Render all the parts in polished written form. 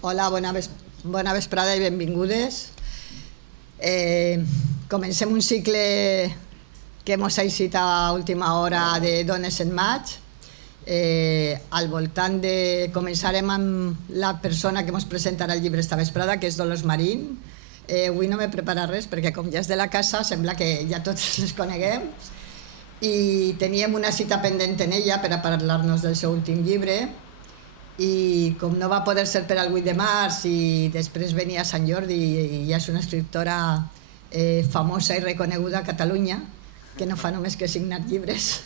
Hola, bona vesprada i benvingudes. Comencem un cicle que hem eixit a última hora de Dones en Maig. Al voltant de... Començarem amb la persona que ens presentarà el llibre esta vesprada, que és Dolors Marín. Avui no m'he preparat res perquè com ja és de la casa sembla que ja tots les coneguem i teníem una cita pendent en ella per a parlar-nos del seu últim llibre i com no va poder ser per al 8 de març i després venia a Sant Jordi i ja és una escriptora famosa i reconeguda a Catalunya, que no fa només que signar llibres,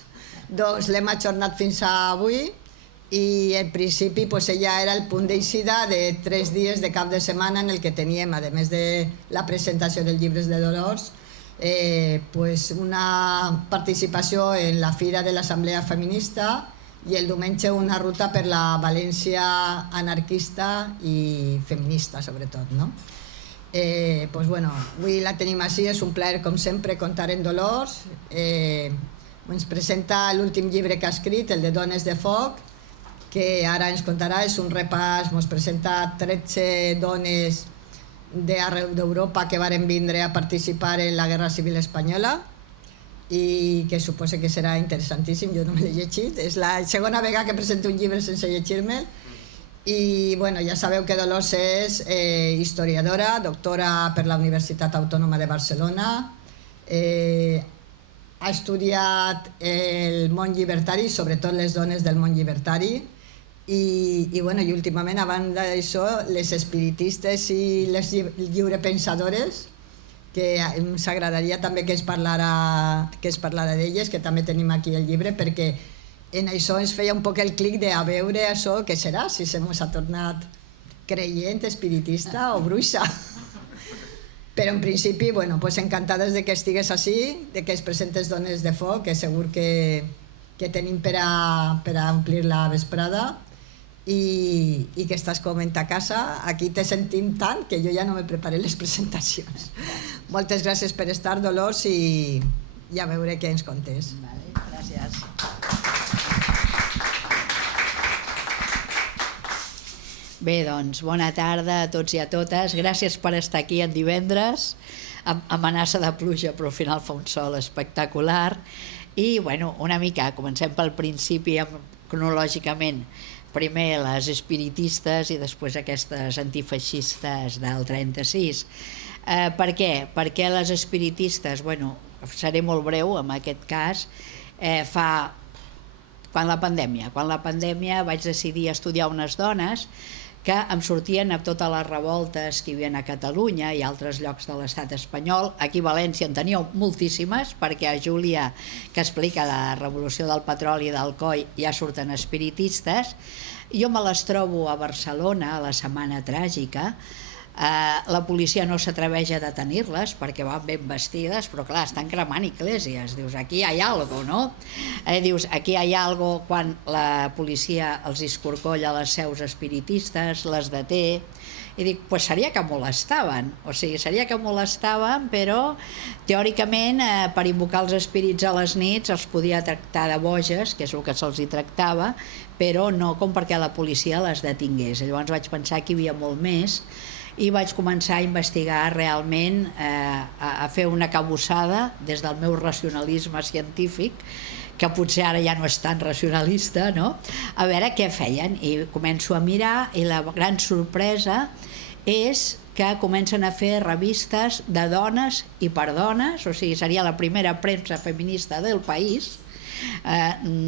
doncs l'hem ajornat fins a avui i en principi ella era el punt d'eixida de 3 dies de cap de setmana en el que teníem, a més de la presentació dels llibres de Dolors, una participació en la Fira de l'Assemblea Feminista i el diumenge una ruta per la València anarquista i feminista, sobretot. Avui la tenim així, és un plaer, com sempre, comptar en Dolors. Ens presenta l'últim llibre que ha escrit, el de Dones de Foc, que ara ens contarà, és un repàs, ens presenta 13 dones d'arreu d'Europa que varen vindre a participar en la Guerra Civil Espanyola i que suposo que serà interessantíssim, jo no me l'he llegit, és la segona vegada que presento un llibre sense llegir-me'l i ja sabeu que Dolors és historiadora, doctora per la Universitat Autònoma de Barcelona, ha estudiat el món llibertari, sobretot les dones del món llibertari i últimament, abans d'això, les espiritistes i les lliurepensadores, que ens agradaria també que es parlara d'elles, que també tenim aquí el llibre, perquè en això ens feia un poc el clic de a veure això què serà, si se mos ha tornat creient, espiritista o bruixa. Però en principi, encantades de que estigues així, de que es presentes Dones de Foc, que segur que tenim per a omplir la vesprada i que estàs com en ta casa. Aquí te sentim tant que jo ja no me preparé les presentacions. Moltes gràcies per estar, Dolors, i a veure què ens contes. Gràcies. Bé, doncs, bona tarda a tots i a totes. Gràcies per estar aquí en divendres, amb amenaça de pluja, però al final fa un sol espectacular. I, una mica, comencem pel principi, cronològicament. Primer les espiritistes i després aquestes antifeixistes del 36. Per què? Perquè les espiritistes, seré molt breu en aquest cas, quan la pandèmia vaig decidir estudiar unes dones que em sortien a totes les revoltes que hi havia a Catalunya i altres llocs de l'estat espanyol. Aquí a València en teníeu moltíssimes, perquè a Júlia, que explica la revolució del petroli i del coll, ja surten espiritistes. Jo me les trobo a Barcelona, a la Setmana Tràgica. La policia no s'atreveix a detenir-les perquè van ben vestides, però clar, estan cremant esglésies. Dius, aquí hi ha alguna cosa, no? Dius, aquí hi ha alguna cosa quan la policia els escorcolla les seus espiritistes, les deté, i dic, doncs seria que molestaven, però teòricament per invocar els espírits a les nits els podia tractar de boges, que és el que se'ls hi tractava, però no com perquè la policia les detingués. Llavors vaig pensar que hi havia molt més i vaig començar a investigar realment, a fer una cabussada des del meu racionalisme científic, que potser ara ja no és tan racionalista, no? A veure què feien, i començo a mirar i la gran sorpresa és que comencen a fer revistes de dones i per dones, o sigui, seria la primera premsa feminista del país,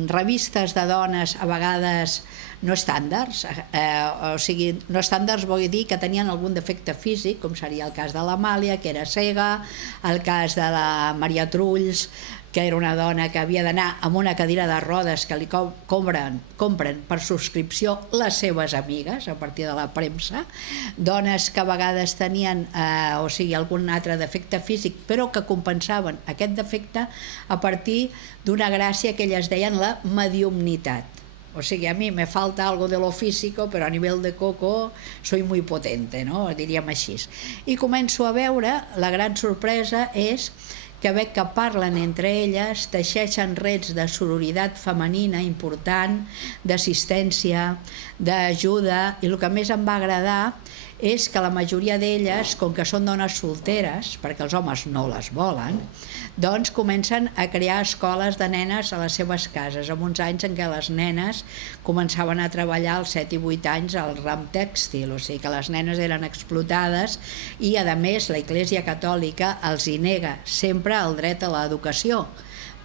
revistes de dones a vegades no estàndards, o sigui, no estàndards vull dir que tenien algun defecte físic, com seria el cas de l'Amàlia, que era cega, el cas de la Maria Trulls, que era una dona que havia d'anar amb una cadira de rodes que li compren per subscripció les seves amigues a partir de la premsa, dones que a vegades tenien algun altre defecte físic però que compensaven aquest defecte a partir d'una gràcia que elles deien la mediumnitat. O sigui, a mi me falta algo de lo físico, però a nivell de coco soy muy potente, no? Diríem així. I començo a veure, la gran sorpresa és que veig que parlen entre elles, teixeixen rets de sororitat femenina important, d'assistència, d'ajuda, i el que més em va agradar és que la majoria d'elles, com que són dones solteres, perquè els homes no les volen, doncs comencen a crear escoles de nenes a les seves cases, amb uns anys en què les nenes començaven a treballar als 7 i 8 anys al ram tèxtil, o sigui que les nenes eren explotades i, a més, la Iglésia Catòlica els hi nega sempre el dret a l'educació,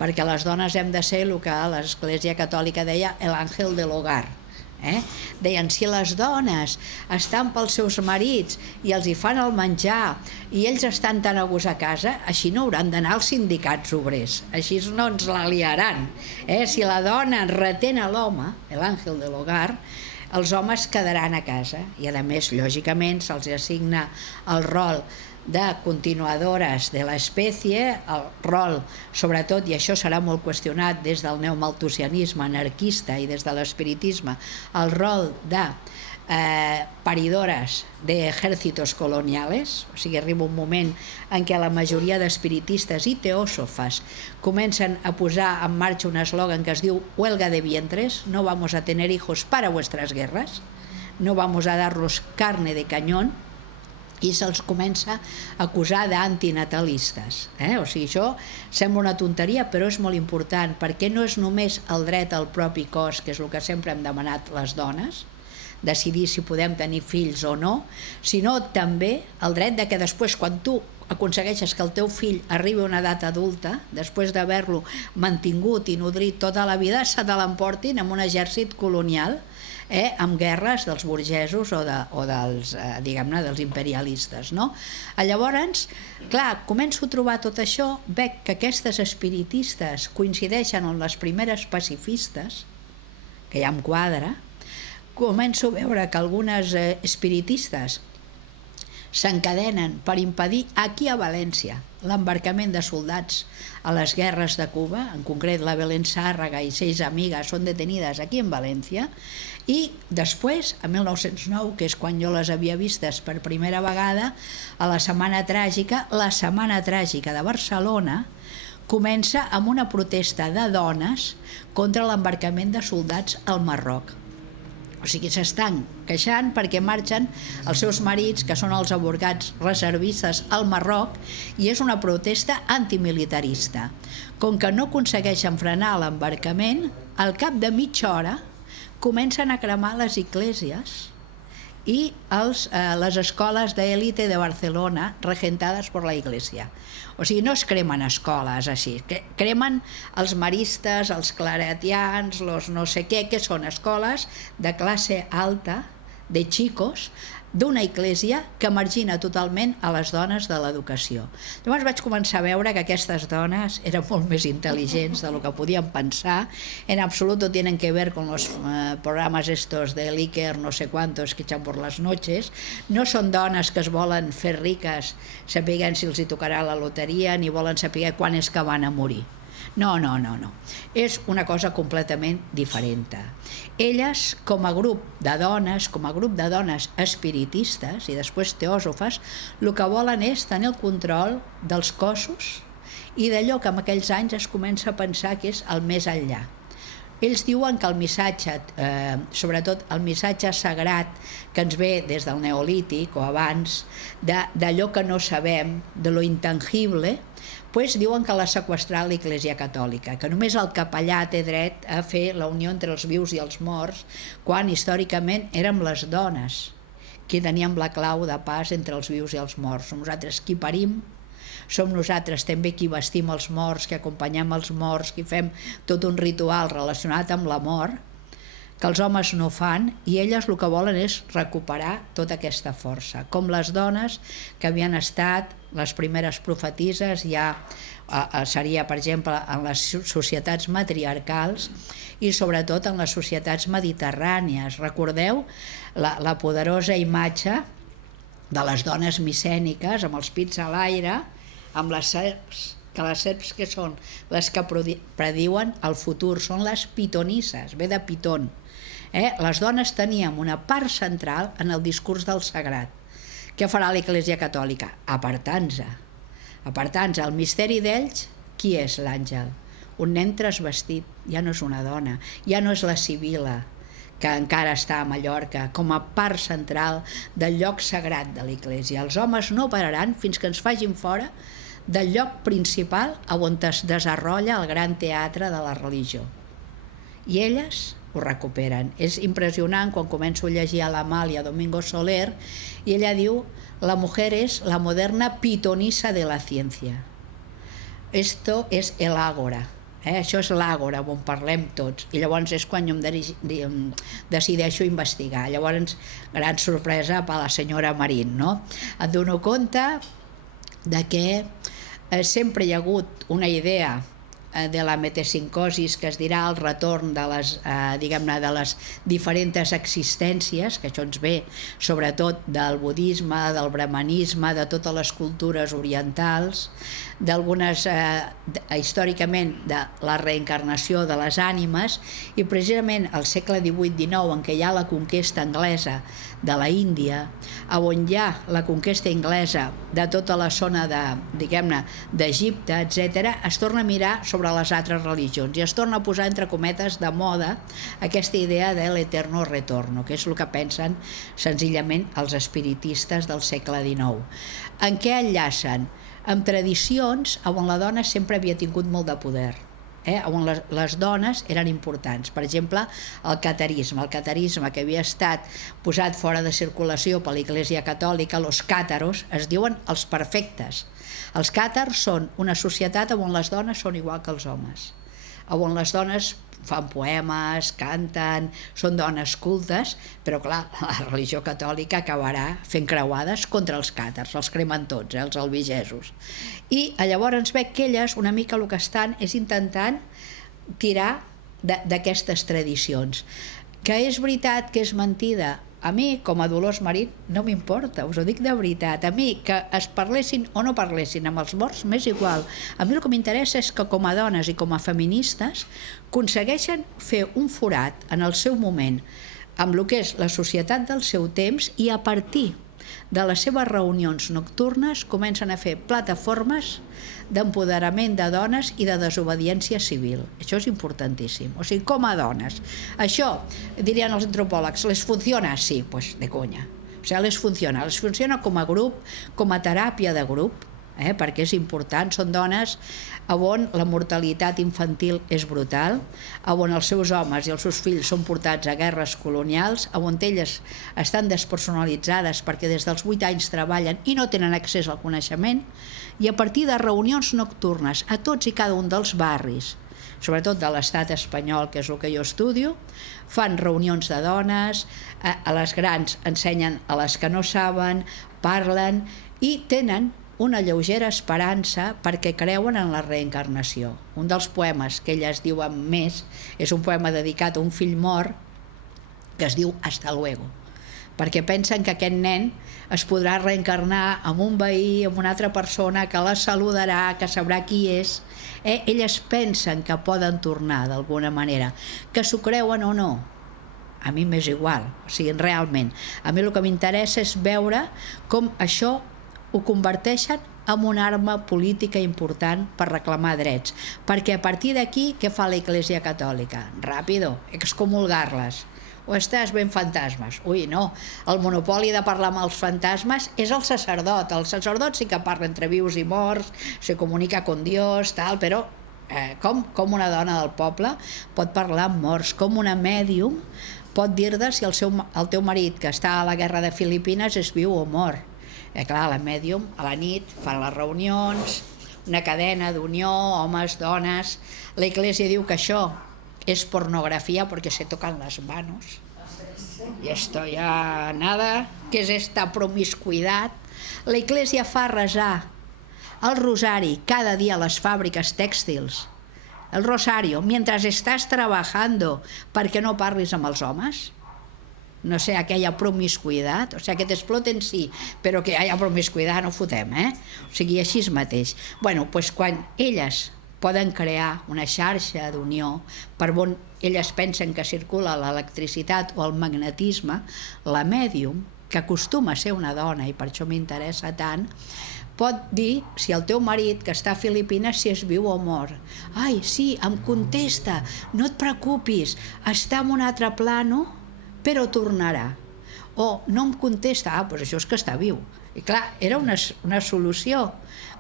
perquè les dones hem de ser el que l'Església Catòlica deia l'àngel de l'hogar. Deien, si les dones estan pels seus marits i els hi fan el menjar i ells estan tan a gust a casa, així no hauran d'anar als sindicats obrers, així no ens la liaran. Si la dona retén a l'home, l'àngel de l'hogar, els homes quedaran a casa, i a més, lògicament, se'ls assigna el rol de continuadores de l'espècie, el rol, sobretot, i això serà molt qüestionat des del neomalthusianisme anarquista i des de l'espiritisme, el rol de paridores d'ejércitos coloniales, o sigui, arriba un moment en què la majoria d'espiritistes i teòsofes comencen a posar en marxa un eslògan que es diu huelga de vientres, no vamos a tener hijos para vuestras guerras, no vamos a darlos carne de cañón, i se'ls comença a acusar d'antinatalistes. O sigui, això sembla una tonteria, però és molt important, perquè no és només el dret al propi cos, que és el que sempre hem demanat les dones, decidir si podem tenir fills o no, sinó també el dret de que després, quan tu aconsegueixes que el teu fill arribi a una edat adulta, després d'haver-lo mantingut i nodrit tota la vida, se te l'emportin amb un exèrcit colonial, amb guerres dels burgesos o dels, diguem-ne, dels imperialistes, no? Llavors, clar, començo a trobar tot això, veig que aquestes espiritistes coincideixen amb les primeres pacifistes, que ja em quadra, començo a veure que algunes espiritistes s'encadenen per impedir aquí a València l'embarcament de soldats a les guerres de Cuba, en concret la Belén Sàrraga i 6 amigues són detenides aquí en València, i després, a 1909, que és quan jo les havia vistes per primera vegada, a la Setmana Tràgica de Barcelona comença amb una protesta de dones contra l'embarcament de soldats al Marroc. O sigui, s'estan queixant perquè marxen els seus marits, que són els avorgats reservistes al Marroc, i és una protesta antimilitarista. Com que no aconsegueixen frenar l'embarcament, al cap de mitja hora comencen a cremar les esglésies i les escoles d'élite de Barcelona regentades per la Iglesia. O sigui, no es cremen escoles així, cremen els maristes, els claretians, els no sé què, que són escoles de classe alta, de xicos, d'una església que margina totalment a les dones de l'educació. Llavors vaig començar a veure que aquestes dones eren molt més intel·ligents del que podíem pensar, en absolut no tienen que ver con los programas estos de Iker no sé cuántos que echan por las noches, no són dones que es volen fer riques sapiguent si els hi tocarà la loteria ni volen saber quan és que van a morir. No. És una cosa completament diferent. Elles, com a grup de dones espiritistes i després teòsofes, el que volen és tenir el control dels cossos i d'allò que en aquells anys es comença a pensar que és el més enllà. Ells diuen que el missatge, sobretot el missatge sagrat que ens ve des del Neolític o abans, d'allò que no sabem, de lo intangible, doncs diuen que l'ha seqüestrat l'Església Catòlica, que només el capellà té dret a fer la unió entre els vius i els morts, quan històricament érem les dones qui teníem la clau de pas entre els vius i els morts. Som nosaltres qui parim, som nosaltres també qui vestim els morts, qui acompanyem els morts, qui fem tot un ritual relacionat amb la mort, que els homes no fan, i elles el que volen és recuperar tota aquesta força. Com les dones que havien estat les primeres profetises, ja seria, per exemple, en les societats matriarcals i sobretot en les societats mediterrànies. Recordeu la poderosa imatge de les dones micèniques amb els pits a l'aire, amb les serps, que les serps que són les que prediuen el futur, són les pitonisses, ve de pitón. Les dones teníem una part central en el discurs del sagrat. Què farà l'Església Catòlica? Apartant-se Apartant-se el misteri d'ells, qui és l'àngel? Un nen transvestit, ja no és una dona, ja no és la Sibil·la, que encara està a Mallorca, com a part central del lloc sagrat de l'Església. Els homes no pararan fins que ens facin fora del lloc principal on es desenrotlla el gran teatre de la religió. I elles ho recuperen. És impressionant quan començo a llegir a l'Amàlia Domingo Soler i ella diu: la mujer es la moderna pitonisa de la ciencia. Esto es el ágora. Això és l'àgora on parlem tots, i llavors és quan jo em decideixo investigar. Llavors, gran sorpresa per la senyora Marín, no? Em dono compte de que sempre hi ha hagut una idea de la metempsicosis, que es dirà el retorn de les, diguem-ne, de les diferents existències, que això ens ve sobretot del budisme, del brahmanisme, de totes les cultures orientals, d'algunes, històricament, de la reencarnació de les ànimes, i precisament al segle XVIII-XIX, en què hi ha la conquesta anglesa de la Índia, on hi ha la conquesta anglesa de tota la zona de, diguem-ne, d'Egipte, etc., es torna a mirar sobre les altres religions i es torna a posar entre cometes de moda aquesta idea de l'eterno retorno, que és el que pensen senzillament els espiritistes del segle XIX. En què enllacen? Amb tradicions on la dona sempre havia tingut molt de poder, on les dones eren importants. Per exemple, el catarisme que havia estat posat fora de circulació per l'Església Catòlica, los càtaros, es diuen els perfectes. Els càtars són una societat on les dones són igual que els homes, on les dones fan poemes, canten, són dones cultes, però clar, la religió catòlica acabarà fent creuades contra els càtars, els cremen tots, els albigesos. I llavors ens veig que elles una mica el que estan és intentant tirar d'aquestes tradicions. Que és veritat que és mentida? A mi, com a Dolors Marín, no m'importa, us ho dic de veritat. A mi, que es parlessin o no parlessin amb els morts, m'és igual. A mi el que m'interessa és que com a dones i com a feministes aconsegueixen fer un forat en el seu moment amb el que és la societat del seu temps i a partir de les seves reunions nocturnes comencen a fer plataformes d'empoderament de dones i de desobediència civil. Això és importantíssim. O sigui, com a dones. Això, dirien els antropòlegs, ¿les funciona? Sí, pues de conya. O sigui, les funciona com a grup, com a teràpia de grup, perquè és important. Són dones on la mortalitat infantil és brutal, on els seus homes i els seus fills són portats a guerres colonials, on elles estan despersonalitzades perquè des dels 8 anys treballen i no tenen accés al coneixement, i a partir de reunions nocturnes a tots i cada un dels barris, sobretot de l'estat espanyol, que és el que jo estudio, fan reunions de dones, a les grans ensenyen a les que no saben, parlen i tenen una lleugera esperança perquè creuen en la reencarnació. Un dels poemes que elles diuen més és un poema dedicat a un fill mort que es diu Hasta luego, perquè pensen que aquest nen es podrà reencarnar amb un veí, amb una altra persona que la saludarà, que sabrà qui és. Elles pensen que poden tornar d'alguna manera. Que s'ho creuen o no, a mi m'és igual. O sigui, realment, a mi el que m'interessa és veure com això ho converteixen en una arma política important per reclamar drets. Perquè a partir d'aquí, què fa l'Església Catòlica? Ràpido, excomulgar-les. O estàs ben fantasmes? Ui, no. El monopoli de parlar amb els fantasmes és el sacerdot. El sacerdot sí que parla entre vius i morts, se comunica con Dios, tal, però com una dona del poble pot parlar amb morts? Com una mèdium pot dir-te si el teu marit, que està a la guerra de Filipines, és viu o mort? Clar, la mèdium a la nit fan les reunions, una cadena d'unió, homes, dones. L'Església diu que això es pornografía porque se tocan las manos. Y esto ya nada, que es esta promiscuidad. La Iglesia fa resar el rosari cada dia a les fàbriques tèxtils. El rosario, mientras estás trabajando, perquè no parlis amb els homes. No sé, aquella promiscuïtat, o sigui, que t'exploten sí, però que hi ha promiscuïtat no fotem, O sigui, així mateix. Bueno, doncs quan elles poden crear una xarxa d'unió per on elles pensen que circula l'electricitat o el magnetisme, la mèdium, que acostuma a ser una dona, i per això m'interessa tant, pot dir si el teu marit, que està a Filipines, si és viu o mort. Ai, sí, em contesta, no et preocupis, està en un altre plano, però tornarà. O no em contesta, doncs això és que està viu. I clar, era una solució.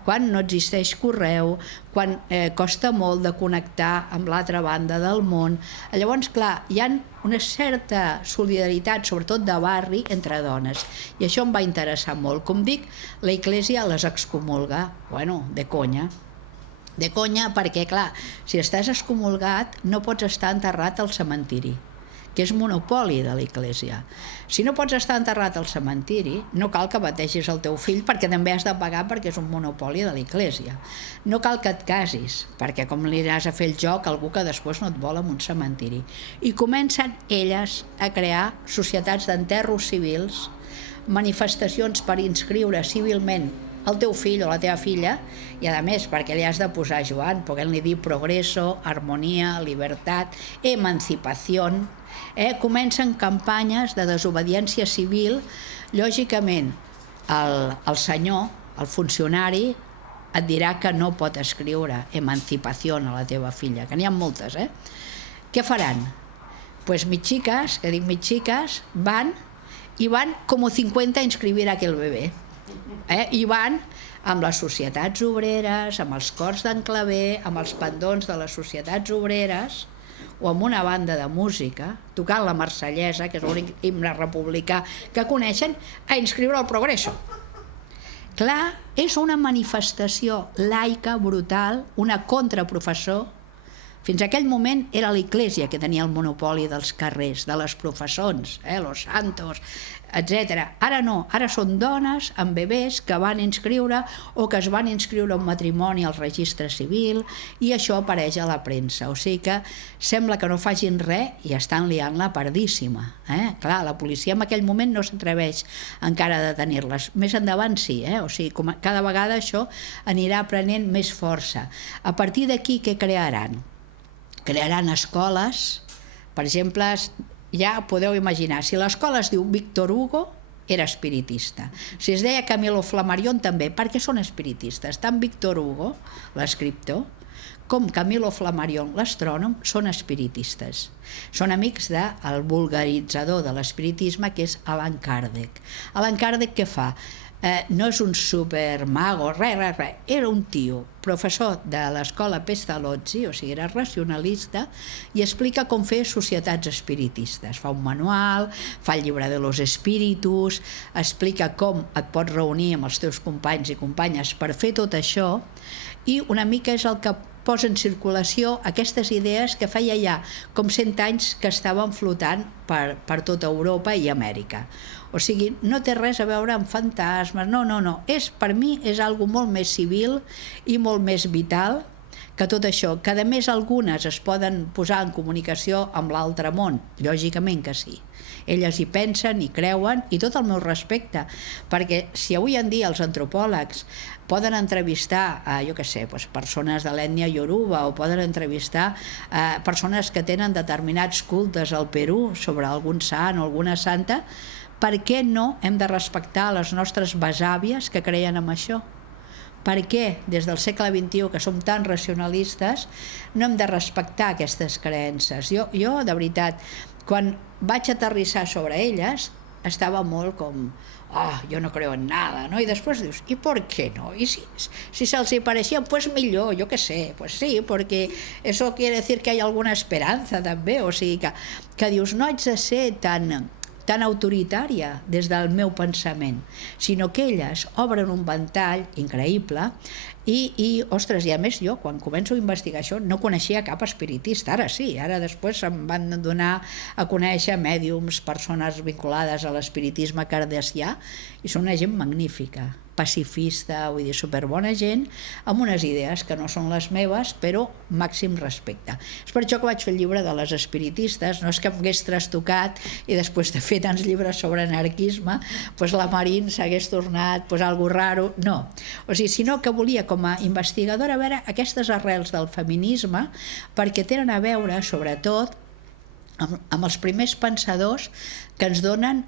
Quan no existeix correu, quan costa molt de connectar amb l'altra banda del món. Llavors, clar, hi ha una certa solidaritat, sobretot de barri, entre dones. I això em va interessar molt. Com dic, la Iglesia les excomulga. Bueno, de conya. De conya perquè, clar, si estàs excomulgat no pots estar enterrat al cementiri, que és monopoli de l'Església. Si no pots estar enterrat al cementiri, no cal que bategis el teu fill perquè també has de pagar perquè és un monopoli de l'Església. No cal que et casis, perquè com li aniràs a fer el joc a algú que després no et vol en un cementiri. I comencen elles a crear societats d'enterros civils, manifestacions per inscriure civilment el teu fill o la teva filla, i a més perquè li has de posar Joan, podent-li dir progreso, armonia, libertat, emancipació. Comencen campanyes de desobediència civil. Lògicament, el senyor, el funcionari, et dirà que no pot escriure emancipació a la teva filla, que n'hi ha moltes. Què faran? Pues mis chicas, que dic mis chicas, van com 50 a inscribir aquel bebé. I van amb les societats obreres, amb els cors d'en Clavé, amb els pendons de les societats obreres, o amb una banda de música, tocant la Marsellesa, que és l'únic himne republicà que coneixen, a inscriure el Progreso. Clar, és una manifestació laica, brutal, una contraprofessor. Fins aquell moment era l'Església que tenia el monopoli dels carrers, de les professons, los santos, etc. Ara no, ara són dones amb bebès que van inscriure o que es van inscriure un matrimoni al registre civil, i això apareix a la premsa. O sigui que sembla que no facin res i estan liant-la pardíssima. Clar, la policia en aquell moment no s'atreveix encara a detenir-les. Més endavant sí, o sigui, cada vegada això anirà prenent més força. A partir d'aquí, què crearan? Crearan escoles, per exemple, ja podeu imaginar, si l'escola es diu Víctor Hugo, era espiritista. Si es deia Camilo Flammarion, també, perquè són espiritistes. Tant Víctor Hugo, l'escriptor, com Camilo Flammarion, l'astrònom, són espiritistes. Són amics del vulgaritzador de l'espiritisme, que és Allan Kardec. Allan Kardec què fa? No és un supermago, res. Era un tio, professor de l'escola Pestalozzi, o sigui, era racionalista, i explica com fer societats espiritistes. Fa un manual, fa el llibre de los espíritus, explica com et pots reunir amb els teus companys i companyes per fer tot això, i una mica és el que posa en circulació aquestes idees que feia ja com 100 anys que estaven flotant per tota Europa i Amèrica. O sigui, no té res a veure amb fantasmes, no. Per mi és algo molt més civil i molt més vital que tot això, que a més algunes es poden posar en comunicació amb l'altre món, lògicament que sí. Elles hi pensen, hi creuen, i tot el meu respecte, perquè si avui en dia els antropòlegs poden entrevistar, persones de l'ètnia ioruba, o poden entrevistar persones que tenen determinats cultes al Perú sobre algun sant o alguna santa, per què no hem de respectar les nostres besàvies que creien en això? Per què, des del segle XXI, que som tan racionalistes, no hem de respectar aquestes creences? Jo, de veritat, quan vaig aterrissar sobre elles, estava molt com, yo no creo en nada, ¿no? I després dius, ¿y por qué no? Y si se'ls hi pareixia, pues millor, yo qué sé, pues sí, porque eso quiere decir que hay alguna esperanza també, o sigui que dius, no haig de ser tan autoritària des del meu pensament, sinó que elles obren un ventall increïble i ostres, i a més jo, quan començo a investigar això, no coneixia cap espiritista, ara sí, ara després em van donar a conèixer mèdiums, persones vinculades a l'espiritisme cardesià, i són una gent magnífica, pacifista, vull dir, superbona gent, amb unes idees que no són les meves, però màxim respecte. És per això que vaig fer el llibre de les espiritistes, no és que m'hagués trastocat i després de fer tants llibres sobre anarquisme, doncs la Marín s'hagués tornat algo raro, no. O sigui, sinó que volia com a investigadora veure aquestes arrels del feminisme, perquè tenen a veure, sobretot, amb els primers pensadors que ens donen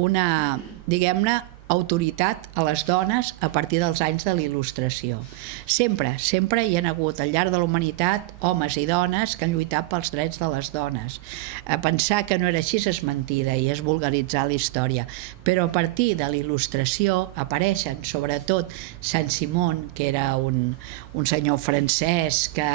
una, diguem-ne, autoritat a les dones a partir dels anys de la Il·lustració. Sempre hi ha hagut al llarg de la humanitat homes i dones que han lluitat pels drets de les dones. Pensar que no era així és mentida i és vulgaritzar la història, però a partir de la Il·lustració apareixen sobretot Saint-Simon, que era un senyor francès que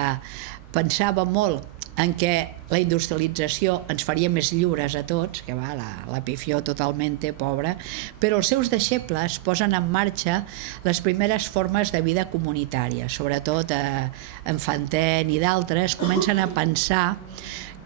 pensava molt en què la industrialització ens faria més lliures a tots, que va, la pifió totalment, pobra, però els seus deixebles posen en marxa les primeres formes de vida comunitària, sobretot en Fontaine i d'altres, comencen a pensar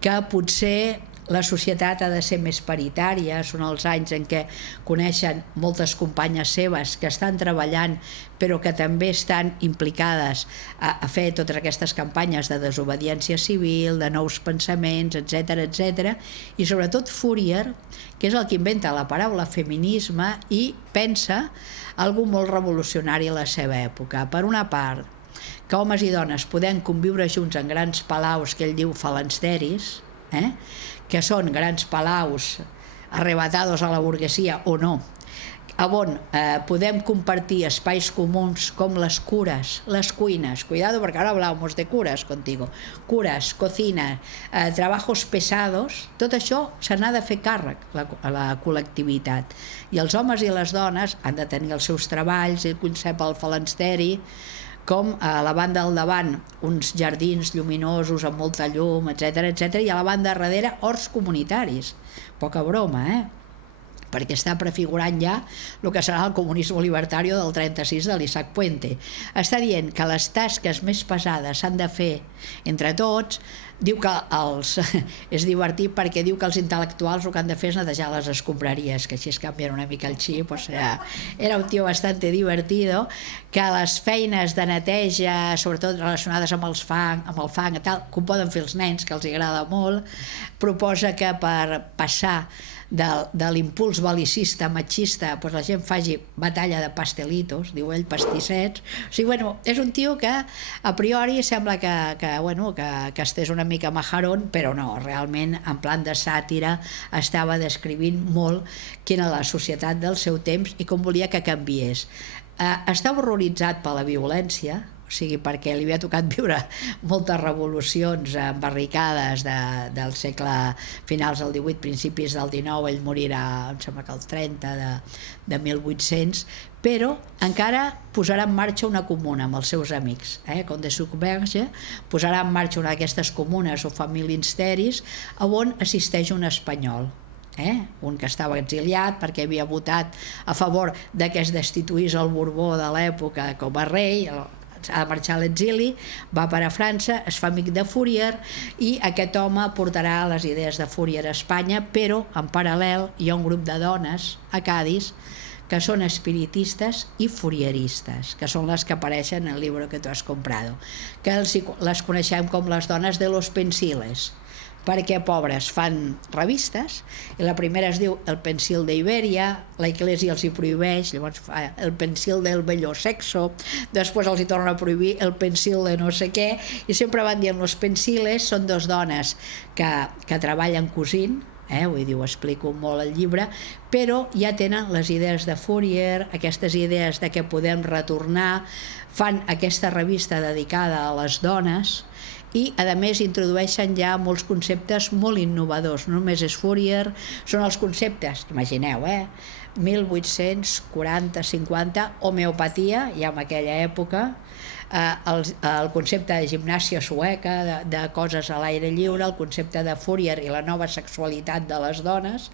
que potser la societat ha de ser més paritària. Són els anys en què coneixen moltes companyes seves que estan treballant però que també estan implicades a fer totes aquestes campanyes de desobediència civil, de nous pensaments, etc. I sobretot Fourier, que és el que inventa la paraula feminisme i pensa alguna molt revolucionari a la seva època. Per una part, que homes i dones podem conviure junts en grans palaus que ell diu falansteris, que són grans palaus arrebatados a la burguesia o no, on podem compartir espais comuns com les cures, les cuines, cuidado porque ahora hablábamos de curas contigo, cures, cocina, trabajos pesados, tot això se n'ha de fer càrrec a la col·lectivitat, i els homes i les dones han de tenir els seus treballs, el concep al falansteri, com a la banda al davant uns jardins lluminosos amb molta llum, etc, i a la banda darrere horts comunitaris. Poca broma, perquè està prefigurant ja el que serà el comunisme libertari del 36 de l'Isaac Puente. Està dient que les tasques més pesades s'han de fer entre tots. Diu que és divertit perquè diu que els intel·lectuals el que han de fer és netejar les escombraries, que així es canvien una mica el xip. Era un tio bastante divertido, que les feines de neteja, sobretot relacionades amb el fang i tal, que ho poden fer els nens, que els agrada molt. Proposa que per passar de l'impuls bel·licista, machista, la gent faci batalla de pastelitos, diu ell, pastissets. O sigui, és un tio que a priori sembla que estés una mica majarón, però no, realment en plan de sàtira estava descrivint molt quina era la societat del seu temps i com volia que canviés. Estava horroritzat per la violència, o sigui, perquè li havia tocat viure moltes revolucions embarricades del segle finals del 18, principis del 19, ell morirà, em sembla que el 30 de 1800, però encara posarà en marxa una comuna amb els seus amics, com de Sucberge, posarà en marxa una d'aquestes comunes o familinsteris on assisteix un espanyol, un que estava exiliat perquè havia votat a favor de que es destituís el Borbó de l'època com a rei, ha de marxar a l'exili, va per a França, es fa amic de Fourier i aquest home portarà les idees de Fourier a Espanya, però en paral·lel hi ha un grup de dones a Cadis que són espiritistes i fourieristes, que són les que apareixen en el llibre que tu has comprado, que les coneixem com les dones de los pensiles, perquè, pobres, fan revistes, i la primera es diu El pensil d'Ibèria, la Iglesia els hi prohibeix, llavors fa El pensil del bello sexo, després els hi tornen a prohibir El pensil de no sé què, i sempre van dient los pensiles, són dos dones que treballen cosint, vull dir, ho explico molt al llibre, però ja tenen les idees de Fourier, aquestes idees de que podem retornar, fan aquesta revista dedicada a les dones, i a més introdueixen ja molts conceptes molt innovadors, no només és Fourier, són els conceptes, imagineu, 1840-50, homeopatia, ja en aquella època, el concepte de gimnàsia sueca, de coses a l'aire lliure, el concepte de Fourier i la nova sexualitat de les dones,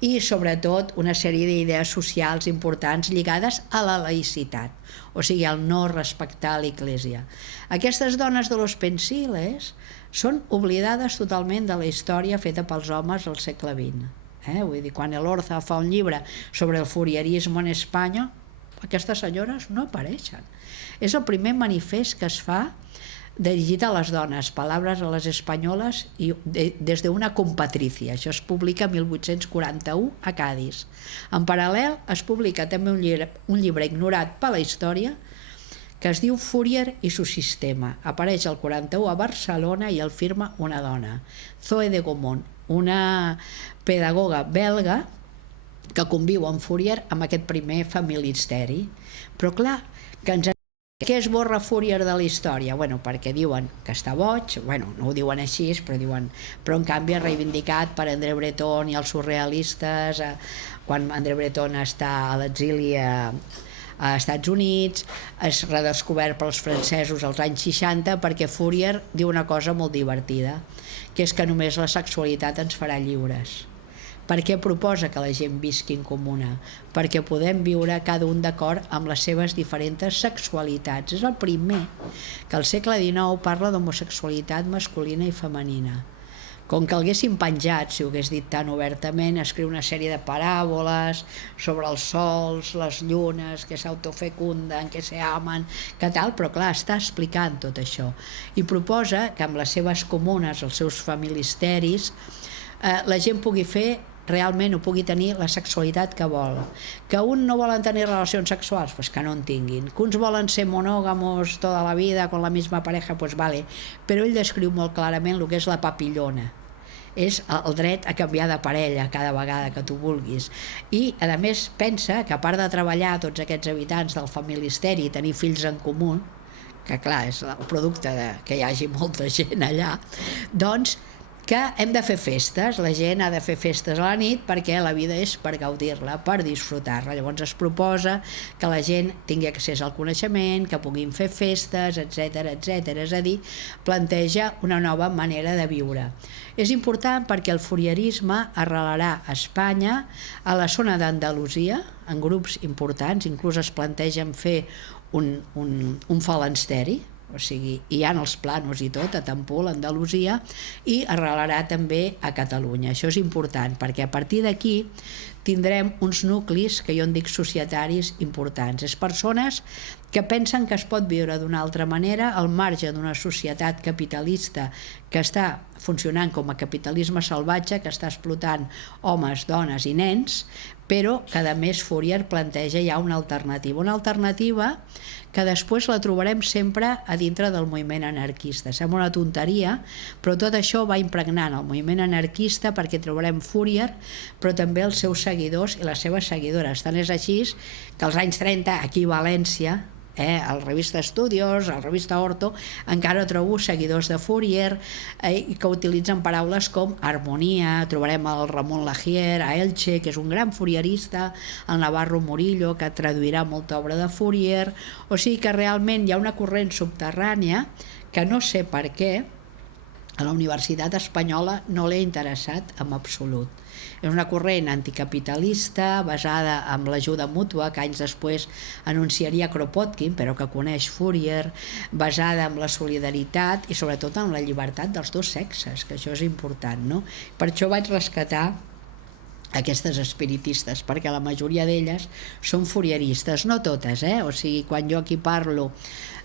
i sobretot una sèrie d'idees socials importants lligades a la laïcitat, o sigui, al no respectar l'Església. Aquestes dones de los pensiles són oblidades totalment de la història feta pels homes al segle XX. Vull dir, quan l'Orza fa un llibre sobre el fourierisme en Espanya, aquestes senyores no apareixen. És el primer manifest que es fa dirigit a les dones, Palabras a les espanyoles i des d'una compatricia. Això es publica en 1841 a Cadis. En paral·lel es publica també un llibre ignorat per la història que es diu Fourier i su sistema. Apareix el 41 a Barcelona i el firma una dona, Zoe de Gaumont, una pedagoga belga que conviu amb Fourier amb aquest primer familisteri. Però clar, que ens què esborra Fourier de la història? Bueno, perquè diuen que està boig, bueno, no ho diuen així, però en canvi és reivindicat per André Breton i els surrealistes, quan André Breton està a l'exili a Estats Units, és redescobert pels francesos als anys 60, perquè Fourier diu una cosa molt divertida, que és que només la sexualitat ens farà lliures. Per què proposa que la gent visqui en comuna? Perquè podem viure cada un d'acord amb les seves diferents sexualitats. És el primer que al segle XIX parla d'homosexualitat masculina i femenina. Com que l'haguessin penjat, si ho hagués dit tan obertament, escriu una sèrie de paràboles sobre els sols, les llunes, que s'autofecunden, que s'amen, que tal, però clar, està explicant tot això. I proposa que amb les seves comunes, els seus familisteris, la gent pugui fer realment, ho pugui tenir la sexualitat que vol. Que uns no volen tenir relacions sexuals, pues que no en tinguin. Que uns volen ser monògamos tota la vida con la misma pareja, pues vale. Però ell descriu molt clarament el que és la papillona. És el dret a canviar de parella cada vegada que tu vulguis. I, a més, pensa que a part de treballar tots aquests habitants del familisteri i tenir fills en comú, que clar, és el producte que hi hagi molta gent allà, doncs que hem de fer festes, la gent ha de fer festes a la nit perquè la vida és per gaudir-la, per disfrutar-la. Llavors es proposa que la gent tingui accés al coneixement, que puguin fer festes, etc etc. És a dir, planteja una nova manera de viure. És important perquè el fourierisme arrelarà a Espanya, a la zona d'Andalusia, en grups importants, inclús es plantegen fer un falansteri, o sigui, hi ha els planos i tot a Tampol, Andalusia, i arrelarà també a Catalunya. Això és important perquè a partir d'aquí tindrem uns nuclis que jo en dic societaris importants. És persones que pensen que es pot viure d'una altra manera al marge d'una societat capitalista que està funcionant com a capitalisme salvatge, que està explotant homes, dones i nens, però que a més Fourier planteja ja una alternativa que després la trobarem sempre a dintre del moviment anarquista. Sembla una tonteria, però tot això va impregnant el moviment anarquista perquè trobarem Fourier, però també els seus seguidors i les seves seguidores. Tant és així que als anys 30, aquí a València, a la revista Estudios, a la revista Orto, encara trobo seguidors de Fourier que utilitzen paraules com harmonia. Trobarem el Ramon Lagier a Elche, que és un gran fourierista, el Navarro Murillo, que traduirà molta obra de Fourier. O sigui que realment hi ha una corrent subterrània que no sé per què a la Universitat Espanyola no l'he interessat en absolut. És una corrent anticapitalista basada en l'ajuda mútua que anys després anunciaria Kropotkin, però que coneix Fourier, basada en la solidaritat i sobretot en la llibertat dels dos sexes, que això és important, no? Per això vaig rescatar aquestes espiritistes, perquè la majoria d'elles són fourieristes, no totes, o sigui, quan jo aquí parlo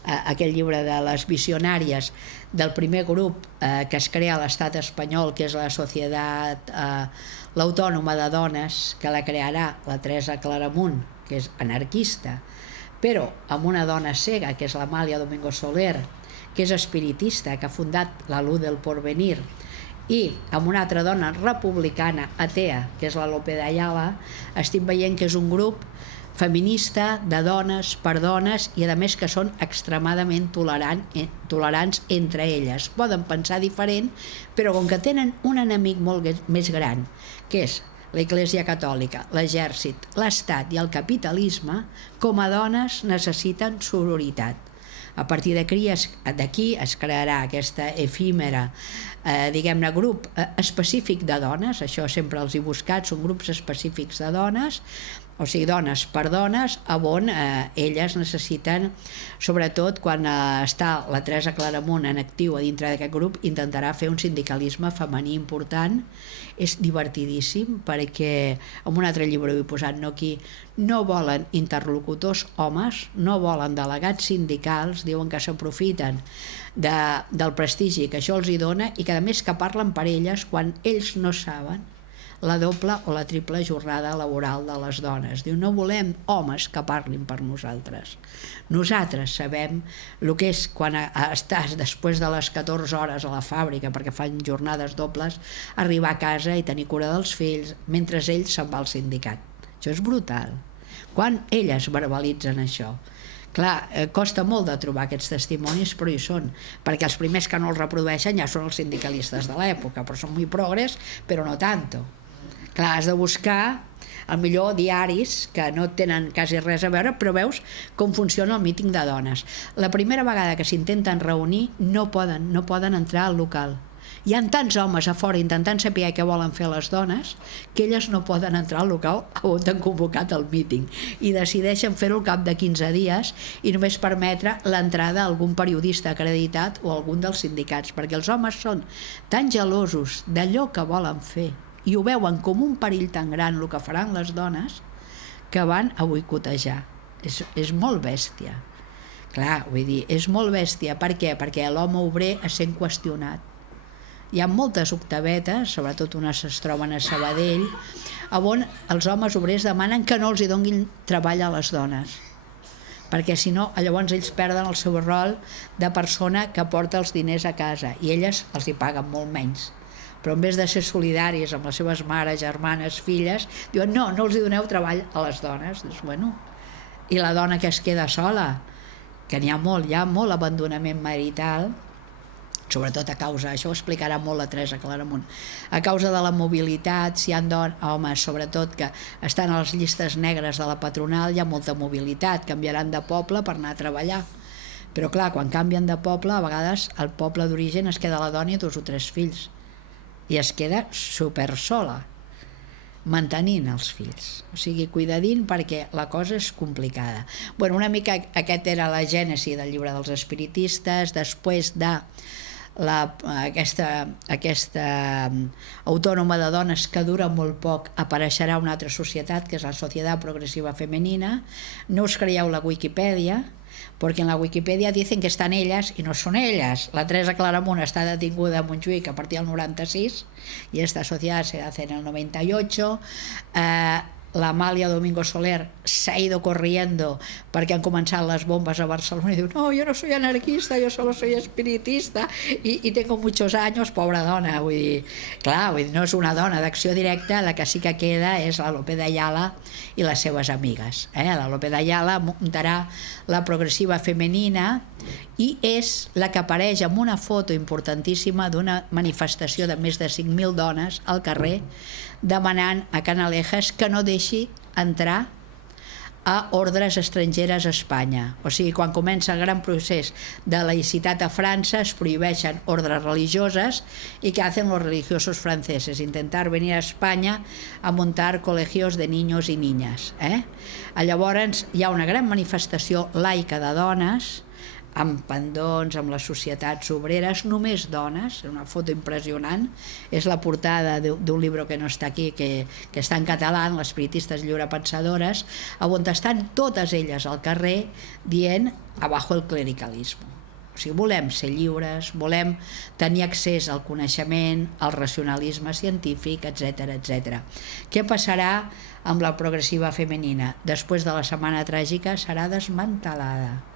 aquell llibre de les visionàries del primer grup que es crea a l'estat espanyol, que és la Societat l'Autònoma de Dones, que la crearà la Teresa Claramunt, que és anarquista, però amb una dona cega, que és l'Amàlia Domingo Soler, que és espiritista, que ha fundat la Luz del Porvenir, i amb una altra dona republicana atea, que és la Lope de Ayala, estic veient que és un grup feminista de dones per dones i a més que són extremadament tolerants entre elles. Poden pensar diferent, però com que tenen un enemic molt més gran, que és l'Església Catòlica, l'exèrcit, l'Estat i el capitalisme, com a dones necessiten sororitat. A partir d'aquí es crearà aquesta efímera, diguem-ne, grup específic de dones, això sempre els he buscat, són grups específics de dones, o sigui, dones per dones, on elles necessiten, sobretot quan està la Teresa Claramunt en actiu a dintre d'aquest grup, intentarà fer un sindicalisme femení important. És divertidíssim perquè en un altre llibre ho he posat, no aquí, no volen interlocutors homes, no volen delegats sindicals, diuen que s'aprofiten del prestigi que això els hi dona i que a més que parlen per elles quan ells no saben la doble o la triple jornada laboral de les dones. Diu, no volem homes que parlin per nosaltres. Nosaltres sabem el que és quan estàs després de les 14 hores a la fàbrica, perquè fan jornades dobles, arribar a casa i tenir cura dels fills, mentre ell se'n va al sindicat. Això és brutal. Quan elles verbalitzen això? Clar, costa molt de trobar aquests testimonis, però hi són, perquè els primers que no els reprodueixen ja són els sindicalistes de l'època, però són molt progres, però no tanto. Clar, has de buscar, al millor, diaris que no tenen quasi res a veure, però veus com funciona el míting de dones. La primera vegada que s'intenten reunir no poden entrar al local. Hi ha tants homes a fora intentant saber què volen fer les dones que elles no poden entrar al local on han convocat el míting i decideixen fer-ho al cap de 15 dies i només permetre l'entrada a algun periodista acreditat o algun dels sindicats, perquè els homes són tan gelosos d'allò que volen fer i ho veuen com un perill tan gran el que faran les dones que van a boicotejar. És molt bèstia. Clar, vull dir, és molt bèstia. Per què? Perquè l'home obrer es sent qüestionat. Hi ha moltes octavetes, sobretot unes es troben a Sabadell, on els homes obrers demanen que no els hi donguin treball a les dones, perquè si no, llavors ells perden el seu rol de persona que porta els diners a casa i elles els hi paguen molt menys. Però en vez de ser solidaris amb les seves mares, germanes, filles, diuen no els hi doneu treball a les dones. Doncs, bueno, i la dona que es queda sola, que n'hi ha molt abandonament marital, sobretot a causa, això ho explicarà molt la Teresa Claramunt, a causa de la mobilitat, si hi ha homes sobretot que estan a les llistes negres de la patronal, hi ha molta mobilitat, canviaran de poble per anar a treballar, però clar, quan canvien de poble, a vegades al poble d'origen es queda la dona i 2 o 3 fills i es queda super sola mantenint els fills, o sigui, cuidadint perquè la cosa és complicada. Bueno, una mica aquest era la gènesi del llibre dels espiritistes. Després de aquesta autònoma de dones que dura molt poc, apareixerà una altra societat que és la Societat Progresiva Femenina. No us creieu la Wikipedia, porque en la Wikipedia dicen que están ellas y no son ellas. La Teresa Claramunt está detinguda en Montjuïc a partir del 96 y esta sociedad se hace en el 98. La Amalia Domingo Soler se ha ido corriendo porque han comenzado las bombas a Barcelona y dice, no, yo no soy anarquista, yo solo soy espiritista y tengo muchos años, pobra dona. Vull dir, clar, no és una dona d'acció directa, la que sí que queda és la Lope de Ayala i les seves amigues. La Lope de Ayala muntarà la Progressiva Femenina i és la que apareix amb una foto importantíssima d'una manifestació de més de 5.000 dones al carrer demanant a Canalejas que no deixi entrar a ordres estrangeres a Espanya. O sigui, quan comença el gran procés de laïcitat a França, es prohibeixen ordres religioses i què hacen los religiosos franceses? Intentar venir a Espanya a muntar colegios de niños y niñas. Llavors hi ha una gran manifestació laica de dones amb pendons, amb les societats obreres, només dones, una foto impressionant, és la portada d'un llibre que no està aquí, que està en català, Les espiritistes lliurepensadores, on estan totes elles al carrer dient abajo el clericalismo. O sigui, volem ser lliures, volem tenir accés al coneixement, al racionalisme científic, etc etc. Què passarà amb la Progressiva Femenina? Després de la Setmana Tràgica serà desmantelada.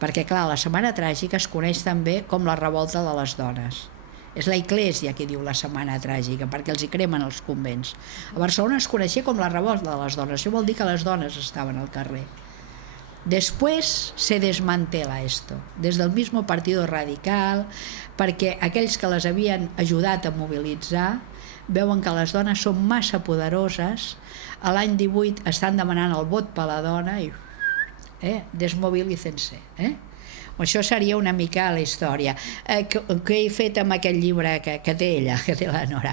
Perquè, clar, la Setmana Tràgica es coneix també com la revolta de les dones. És la Iglésia qui diu la Setmana Tràgica, perquè els hi cremen els convents. A Barcelona es coneixia com la revolta de les dones, això vol dir que les dones estaven al carrer. Después se desmantela esto, des del mismo Partido Radical, perquè aquells que les havien ajudat a mobilitzar veuen que les dones són massa poderoses. A l'any 18 estan demanant el vot per la dona i desmobilícense. Això seria una mica la història. Què he fet amb aquest llibre que té ella, que té la Nora?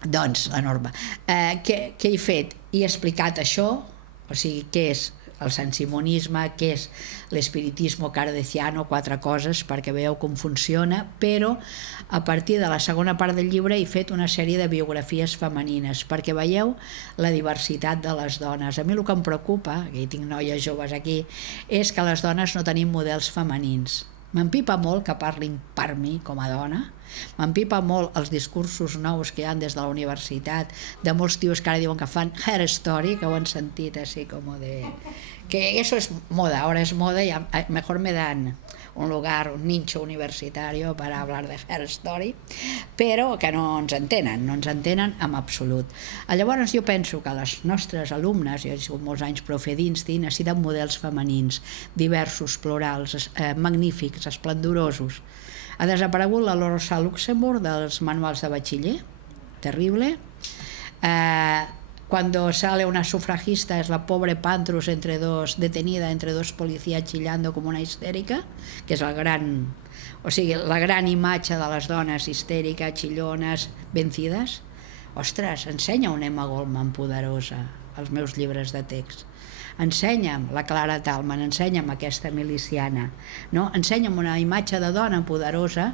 Doncs, la Norma. Què he fet? He explicat això, o sigui, què és el sensimonisme, què és l'espiritismo kardeciano, 4 coses perquè veieu com funciona, però a partir de la segona part del llibre he fet una sèrie de biografies femenines perquè veieu la diversitat de les dones. A mi el que em preocupa, que hi tinc noies joves aquí, és que les dones no tenim models femenins. M'empipa molt que parlin per mi com a dona, m'empipa molt els discursos nous que hi ha des de la universitat, de molts tios que ara diuen que fan hair story, que ho han sentit així com de... que eso es moda, ahora es moda y mejor me dan un lugar, un nicho universitario para hablar de hair story, però que no ens entenen en absolut. Llavors jo penso que les nostres alumnes, jo he sigut molts anys profe d'Insti, necessiten models femenins, diversos, plurals, magnífics, esplendorosos. Ha desaparegut la Rosa Luxemburg dels manuals de batxiller, terrible. Cuando sale una sufragista es la pobre Pantrus detenida entre dos policías chillando como una histérica, que és la gran imatge de les dones histèriques, xillones, vencides. Ostres, ensenya una Emma Goldman poderosa als meus llibres de text. Ensenya'm la Clara Talman, ensenya'm aquesta miliciana, no? Ensenya'm una imatge de dona poderosa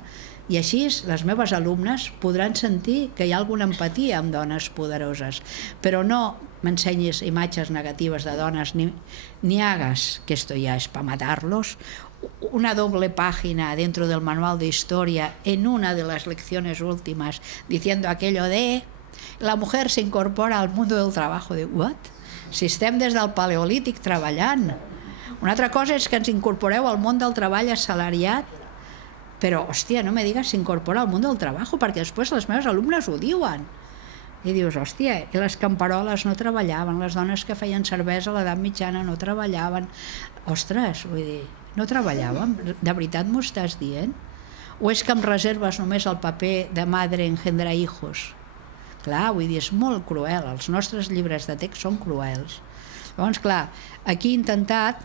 i així les meves alumnes podran sentir que hi ha alguna empatia amb dones poderoses, però no m'ensenyis imatges negatives de dones ni hagas, que esto ya es para matarlos, una doble página dentro del manual de historia en una de las lecciones últimas diciendo aquello de la mujer se incorpora al mundo del trabajo. De what? Si estem des del paleolític treballant. Una altra cosa és que ens incorporeu al món del treball assalariat, però, hòstia, no me digues s'incorpora al món del treball, perquè després les meves alumnes ho diuen. I dius, hòstia, i les camperoles no treballaven, les dones que feien cervesa a l'edat mitjana no treballaven. Ostres, vull dir, no treballàvem? De veritat m'ho estàs dient? O és que em reserves només el paper de madre engendra hijos? Clar, vull dir, és molt cruel, els nostres llibres de text són cruels. Llavors, clar, aquí he intentat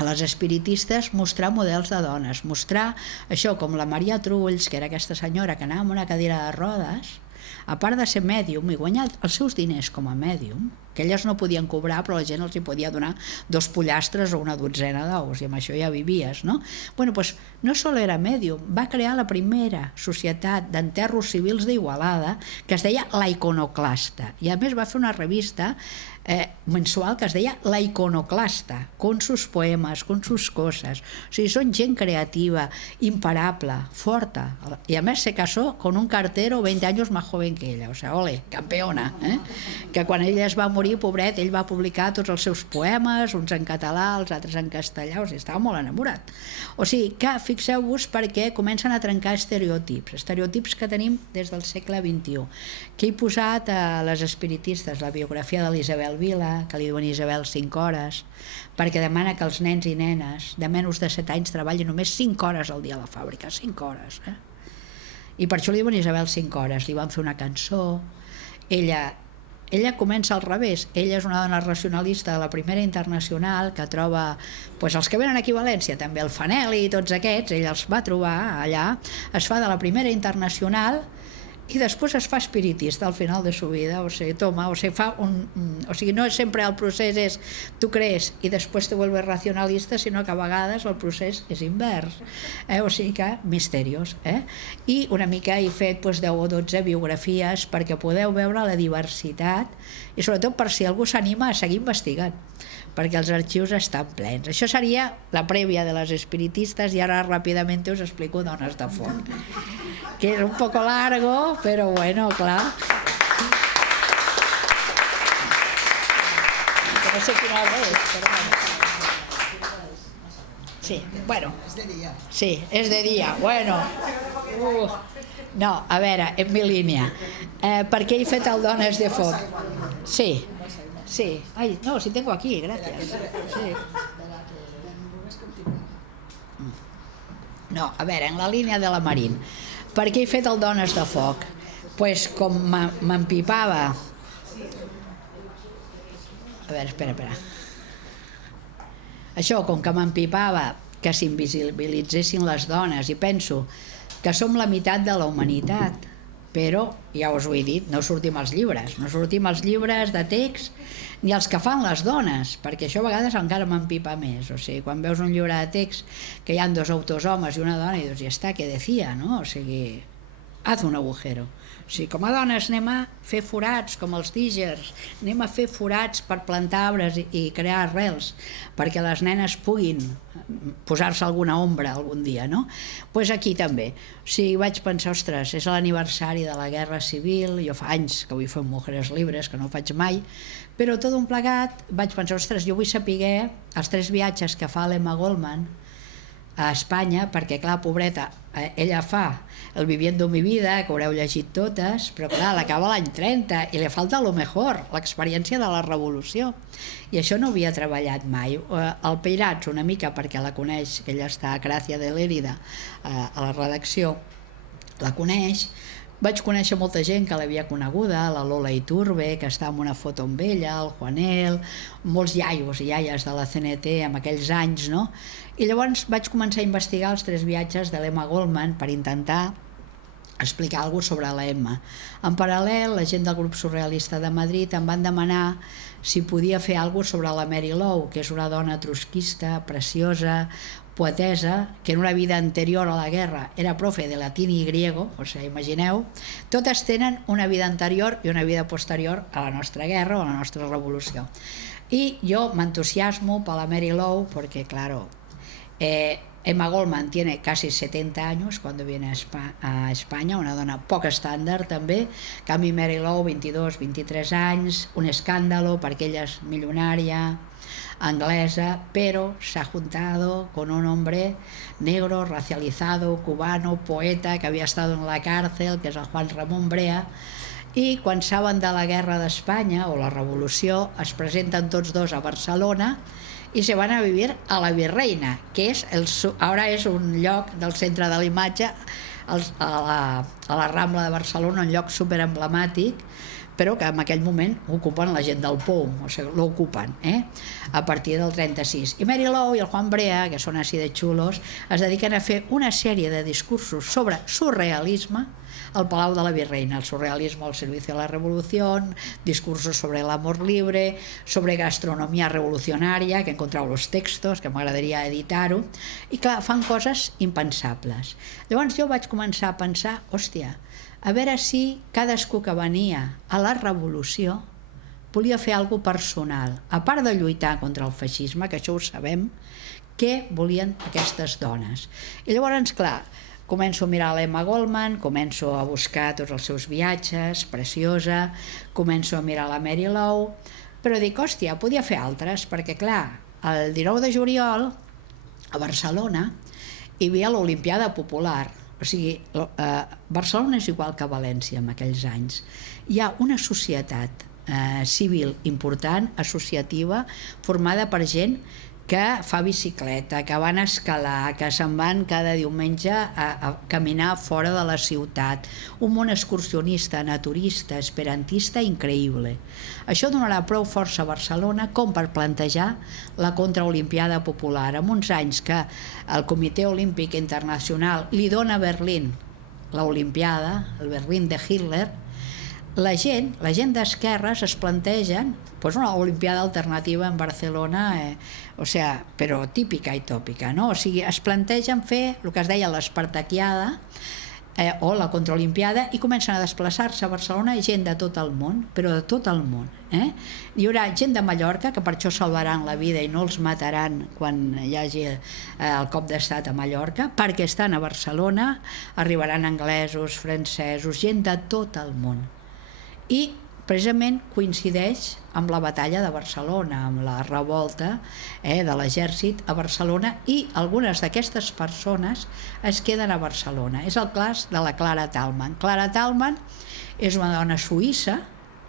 a les espiritistes mostrar models de dones, mostrar això com la Maria Trulls, que era aquesta senyora que anava amb una cadira de rodes, a part de ser mèdium i guanyar els seus diners com a mèdium, que elles no podien cobrar però la gent els hi podia donar 2 pollastres o una dotzena d'ous i amb això ja vivies, no? Bueno, doncs no sol era mèdium, va crear la primera societat d'enterros civils d'Igualada que es deia La Iconoclasta i a més va fer una revista mensual que es deia La Iconoclasta, con sus poemas, con sus cosas. O sigui, són gent creativa, imparable, forta, i a més se casó con un cartero 20 anys més joven que ella, o sea, ole, campeona, que quan ella es va morir, pobret, ell va publicar tots els seus poemes, uns en català, els altres en castellà, o sigui, estava molt enamorat. O sigui, que fixeu-vos perquè comencen a trencar estereotips que tenim des del segle XXI, que he posat a les espiritistes la biografia de l'Isabel Vila, que li diuen Isabel 5 hores, perquè demana que els nens i nenes de menys de 7 anys treballin només 5 hores al dia a la fàbrica, 5 hores. I per això li diuen Isabel 5 hores, li van fer una cançó. Ella comença al revés, ella és una dona racionalista de la Primera Internacional que troba els que venen aquí a València, també el Fanelli i tots aquests, ella els va trobar allà, es fa de la Primera Internacional i després es fa espiritista al final de su vida, o sigui, no sempre el procés és tu crees i després te vuelves racionalista, sinó que a vegades el procés és invers, o sigui que misterios, i una mica he fet 10 o 12 biografies perquè podeu veure la diversitat i sobretot per si algú s'anima a seguir investigant, perquè els arxius estan plens. Això seria la prèvia de les espiritistes i ara ràpidament us explico Dones de Foc, que és un poco largo, però bueno, clar. No sé quina hora és, però bueno. Sí, bueno. És de dia. Sí, és de dia, bueno. No, a veure, en mi línia. Per què he fet el Dones de Foc? Sí. Sí, ay, no, sí tengo aquí, gracias. Sí. No, a veure, en la línia de la Marín. Per què he fet el Dones de Foc? Pues com m'empipava... A veure, espera. Això, com que m'empipava que s'invisibilitzessin les dones i penso que som la meitat de la humanitat, però, ja us ho he dit, no sortim als llibres de text ni els que fan les dones, perquè això a vegades encara m'empipa més. O sigui, quan veus un llibre de text que hi ha 2 autors homes i una dona i dius, ja està, què decía, no? O sigui, haz un agujero. O sigui, com a dones anem a fer forats, com els dígers, anem a fer forats per plantar arbres i crear arrels, perquè les nenes puguin posar-se alguna ombra algun dia, no? Doncs aquí també. O sigui, vaig pensar, ostres, és l'aniversari de la Guerra Civil, jo fa anys que vull fer Mujeres Libres, que no ho faig mai, però tot un plegat vaig pensar, ostres, jo vull saber els 3 viatges que fa l'Emma Goldman a Espanya, perquè clar, pobreta, ella fa El viviendo mi vida, que haureu llegit totes, però clar, l'acaba l'any 30 i li falta lo mejor, l'experiència de la revolució, i això no havia treballat mai. El Peirats una mica perquè la coneix, que ella està a Gràcia de Lérida a la redacció, la coneix. Vaig conèixer molta gent que l'havia coneguda, la Lola Iturbe, que està en una foto amb ella, el Juanel, molts iaios i iaies de la CNT en aquells anys, no? I llavors vaig començar a investigar els 3 viatges de l'Emma Goldman per intentar explicar alguna cosa sobre l'Emma. En paral·lel, la gent del grup surrealista de Madrid em van demanar si podia fer alguna cosa sobre la Mary Lou, que és una dona trotskista, preciosa, poetesa, que en una vida anterior a la guerra era profe de latín y griego, o sigui, imagineu, totes tenen una vida anterior i una vida posterior a la nostra guerra o a la nostra revolució. I jo m'entusiasmo per la Mary Lou porque, claro, Emma Goldman tiene casi 70 años cuando viene a España, una dona poc estàndard també, en canvi Mary Lou 22, 23 anys, un escàndalo perquè ella és milionària, inglesa, pero se ha juntado con un hombre negro, racializado, cubano, poeta, que había estado en la cárcel, que és el Juan Ramón Brea, i quan saben de la guerra d'Espanya o la revolució es presenten tots dos a Barcelona i se van a vivir a la Virreina, que és ara és un lloc del centre de l'imatge a la Rambla de Barcelona, un lloc superemblemàtic, però que en aquell moment ocupen la gent del POUM, o sigui, l'ocupen, a partir del 36. I Mary Lou i el Juan Brea, que són així de xulos, es dediquen a fer una sèrie de discursos sobre surrealisme al Palau de la Virreina, el surrealismo al servicio de la revolución, discursos sobre el amor libre, sobre gastronomia revolucionària, que he encontrat els textos, que m'agradaria editar-ho, i clar, fan coses impensables. Llavors jo vaig començar a pensar, hòstia, a veure si cadascú que venia a la revolució volia fer alguna cosa personal, a part de lluitar contra el feixisme, que això ho sabem, què volien aquestes dones. I llavors, clar, començo a mirar l'Emma Goldman, començo a buscar tots els seus viatges, preciosa, començo a mirar la Mary Lou, però dic, hòstia, podia fer altres, perquè clar, el 19 de juliol a Barcelona hi havia l'Olimpiada Popular. O sigui, Barcelona és igual que València en aquells anys. Hi ha una societat civil important, associativa, formada per gent que fa bicicleta, que van a escalar, que se'n van cada diumenge a caminar fora de la ciutat. Un món excursionista, naturista, esperantista increïble. Això donarà prou força a Barcelona com per plantejar la contraolimpiada popular. En uns anys que el Comitè Olímpic Internacional li dona a Berlín l'Olimpiada, el Berlín de Hitler, la gent d'esquerres es plantegen una olimpiada alternativa en Barcelona, o sigui, però típica i tòpica, no? O sigui, es plantegen fer el que es deia l'espartaquiada o la contraolimpiada i comencen a desplaçar-se a Barcelona gent de tot el món, però de tot el món. Hi haurà gent de Mallorca, que per això salvaran la vida i no els mataran quan hi hagi el cop d'estat a Mallorca, perquè estan a Barcelona, arribaran anglesos, francesos, gent de tot el món. I precisament coincideix amb la batalla de Barcelona, amb la revolta de l'exèrcit a Barcelona, i algunes d'aquestes persones es queden a Barcelona. És el cas de la Clara Tallman. Clara Tallman és una dona suïssa,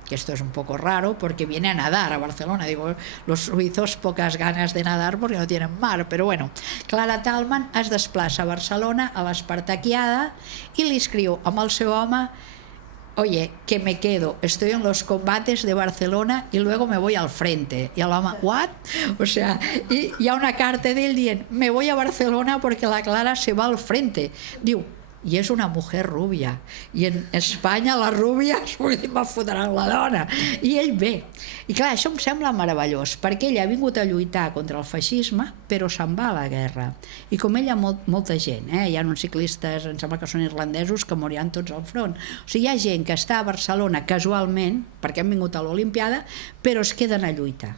que esto es un poco raro porque viene a nadar a Barcelona. Digo, los suizos pocas ganas de nadar porque no tienen mar, pero bueno, Clara Tallman es desplaça a Barcelona a l'espartaquiada i li escriu amb el seu home: oye, que me quedo, estoy en los combates de Barcelona y luego me voy al frente. Y el home, what? O sea, y hi ha una carta d'ell dient, me voy a Barcelona porque la Clara se va al frente. Diu, i és una mujer rubia, i en Espanya la rubia va fotre'n la dona, i ell ve. I clar, això em sembla meravellós, perquè ell ha vingut a lluitar contra el feixisme, però se'n va a la guerra. I com ella, molta gent, hi ha uns ciclistes, em sembla que són irlandesos, que moriran tots al front. O sigui, hi ha gent que està a Barcelona casualment, perquè han vingut a l'Olimpiada, però es queden a lluitar.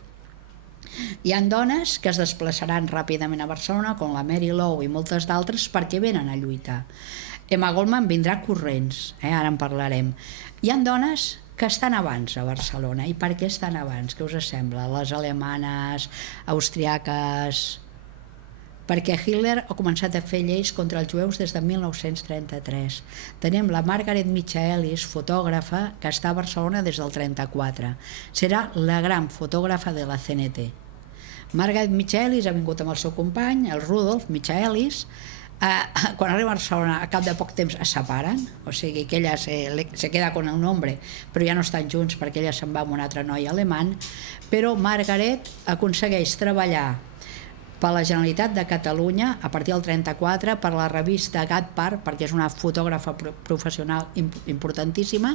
Hi ha dones que es desplaçaran ràpidament a Barcelona, com la Mary Lou i moltes d'altres, perquè venen a lluitar. Emma Goldman vindrà corrents, ara en parlarem. Hi ha dones que estan abans a Barcelona. I per què estan abans? Què us sembla? Les alemanes, austriaques... Perquè Hitler ha començat a fer lleis contra els jueus des de 1933. Tenim la Margaret Michaelis, fotògrafa, que està a Barcelona des del 34. Serà la gran fotògrafa de la CNT. Margaret Michaelis ha vingut amb el seu company, el Rudolf Michaelis. Quan arriba a Barcelona, a cap de poc temps es separen, o sigui que ella se queda con el nombre, però ja no estan junts perquè ella se'n va amb un altre noi alemany. Però Margaret aconsegueix treballar per la Generalitat de Catalunya a partir del 34, per la revista Gat Part, perquè és una fotògrafa professional importantíssima.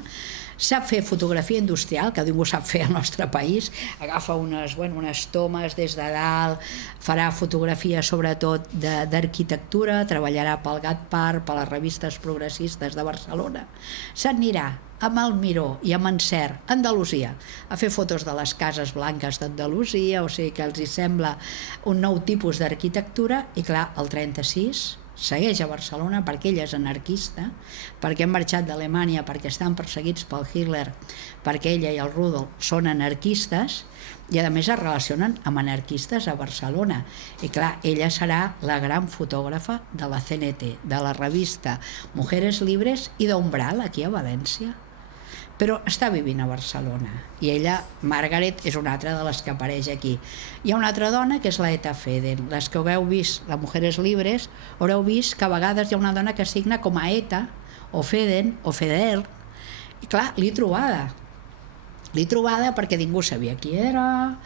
Sap fer fotografia industrial, que ningú sap fer al nostre país. Agafa unes tomes des de dalt, farà fotografia sobretot d'arquitectura, treballarà pel Gat Part, per les revistes progressistes de Barcelona. S'anirà amb el Miró i amb Encert, a Andalusia, a fer fotos de les cases blanques d'Andalusia, o sigui que els hi sembla un nou tipus d'arquitectura. I clar, el 36 segueix a Barcelona perquè ella és anarquista, perquè han marxat d'Alemanya perquè estan perseguits pel Hitler, perquè ella i el Rudolf són anarquistes, i a més es relacionen amb anarquistes a Barcelona. I clar, ella serà la gran fotògrafa de la CNT, de la revista Mujeres Libres i d'Umbral, aquí a València. Però està vivint a Barcelona, i ella, Margaret, és una altra de les que apareix aquí. Hi ha una altra dona que és la Eta Feden. Les que haureu vist les Mujeres Libres haureu vist que a vegades hi ha una dona que signa com a Eta o Feden o Feder, i clar, l'he trobada perquè ningú sabia qui era.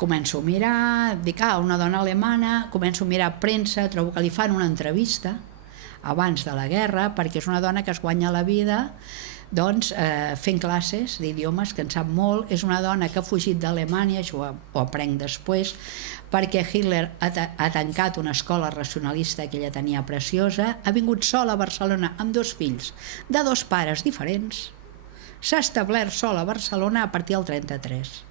Començo a mirar, dic, una dona alemana, començo a mirar premsa, trobo que li fan una entrevista abans de la guerra, perquè és una dona que es guanya la vida fent classes d'idiomes, que en sap molt. És una dona que ha fugit d'Alemanya, això ho aprenc després, perquè Hitler ha tancat una escola racionalista que ella tenia preciosa, ha vingut sola a Barcelona amb 2 fills, de 2 pares diferents. S'ha establert sola a Barcelona a partir del 33.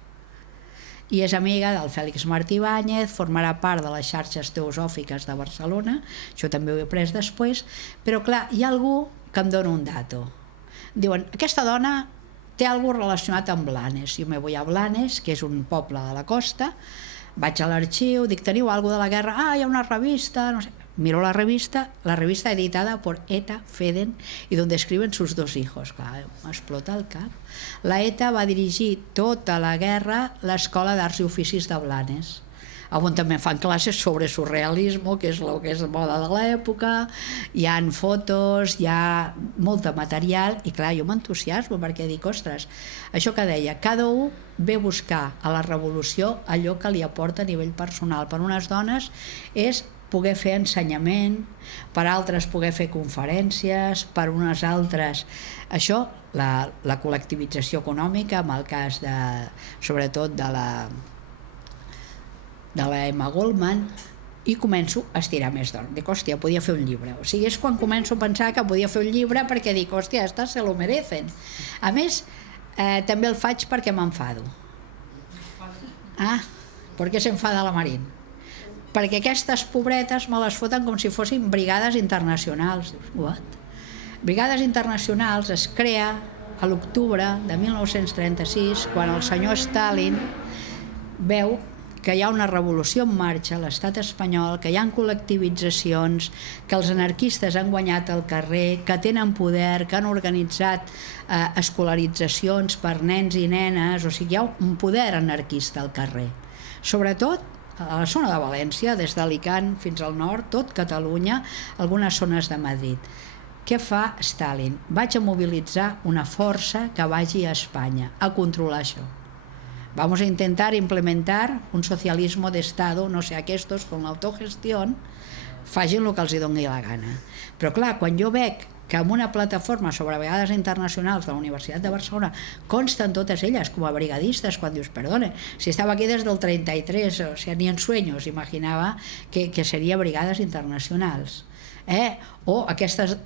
I és amiga del Fèlix Martí Báñez, formarà part de les xarxes teosòfiques de Barcelona, això també ho he après després, però clar, hi ha algú que em dona un dato. Diuen, aquesta dona té alguna cosa relacionat amb Blanes. Jo me voy a Blanes, que és un poble de la costa, vaig a l'arxiu, dic, teniu alguna de la guerra? Hi ha una revista, no sé. Miro la revista editada por Eta Feden y donde escriben sus 2 hijos. Clar, m'explota el cap. La Eta va dirigir tota la guerra l'Escola d'Arts i Oficis de Blanes, on també fan classes sobre surrealisme, que és el que és moda de l'època. Hi ha fotos, hi ha molt de material, i clar, jo m'entusiasmo perquè dic, ostres, això que deia, cada un ve a buscar a la revolució allò que li aporta a nivell personal. Per unes dones és poder fer ensenyament, per altres poder fer conferències, per unes altres això, la col·lectivització econòmica, en el cas sobretot de la Emma Goldman, i començo a estirar més d'hora. Dic, hòstia, podia fer un llibre. O sigui, és quan començo a pensar que podia fer un llibre, perquè dic, hòstia, estas se lo merecen. A més, també el faig perquè m'enfado. ¿Por qué se enfada la Marín? Perquè aquestes pobretes me les foten com si fossin brigades internacionals. What? Brigades internacionals es crea a l'octubre de 1936, quan el senyor Stalin veu que hi ha una revolució en marxa a l'estat espanyol, que hi ha col·lectivitzacions, que els anarquistes han guanyat el carrer, que tenen poder, que han organitzat escolaritzacions per nens i nenes, o sigui, hi ha un poder anarquista al carrer. Sobretot a la zona de València, des d'Alicant fins al nord, tot Catalunya, algunes zones de Madrid. Què fa Stalin? Vaig a mobilitzar una força que vagi a Espanya a controlar això. Vamos a intentar implementar un socialismo de Estado, no sé, aquests con l'autogestió facin el que els doni la gana. Però clar, quan jo veig que en una plataforma sobre brigades internacionals de la Universitat de Barcelona consten totes elles com a brigadistes, quan dius, perdona, si estava aquí des del 33, o sigui, ni en sueños imaginava que seria brigades internacionals. O aquestes,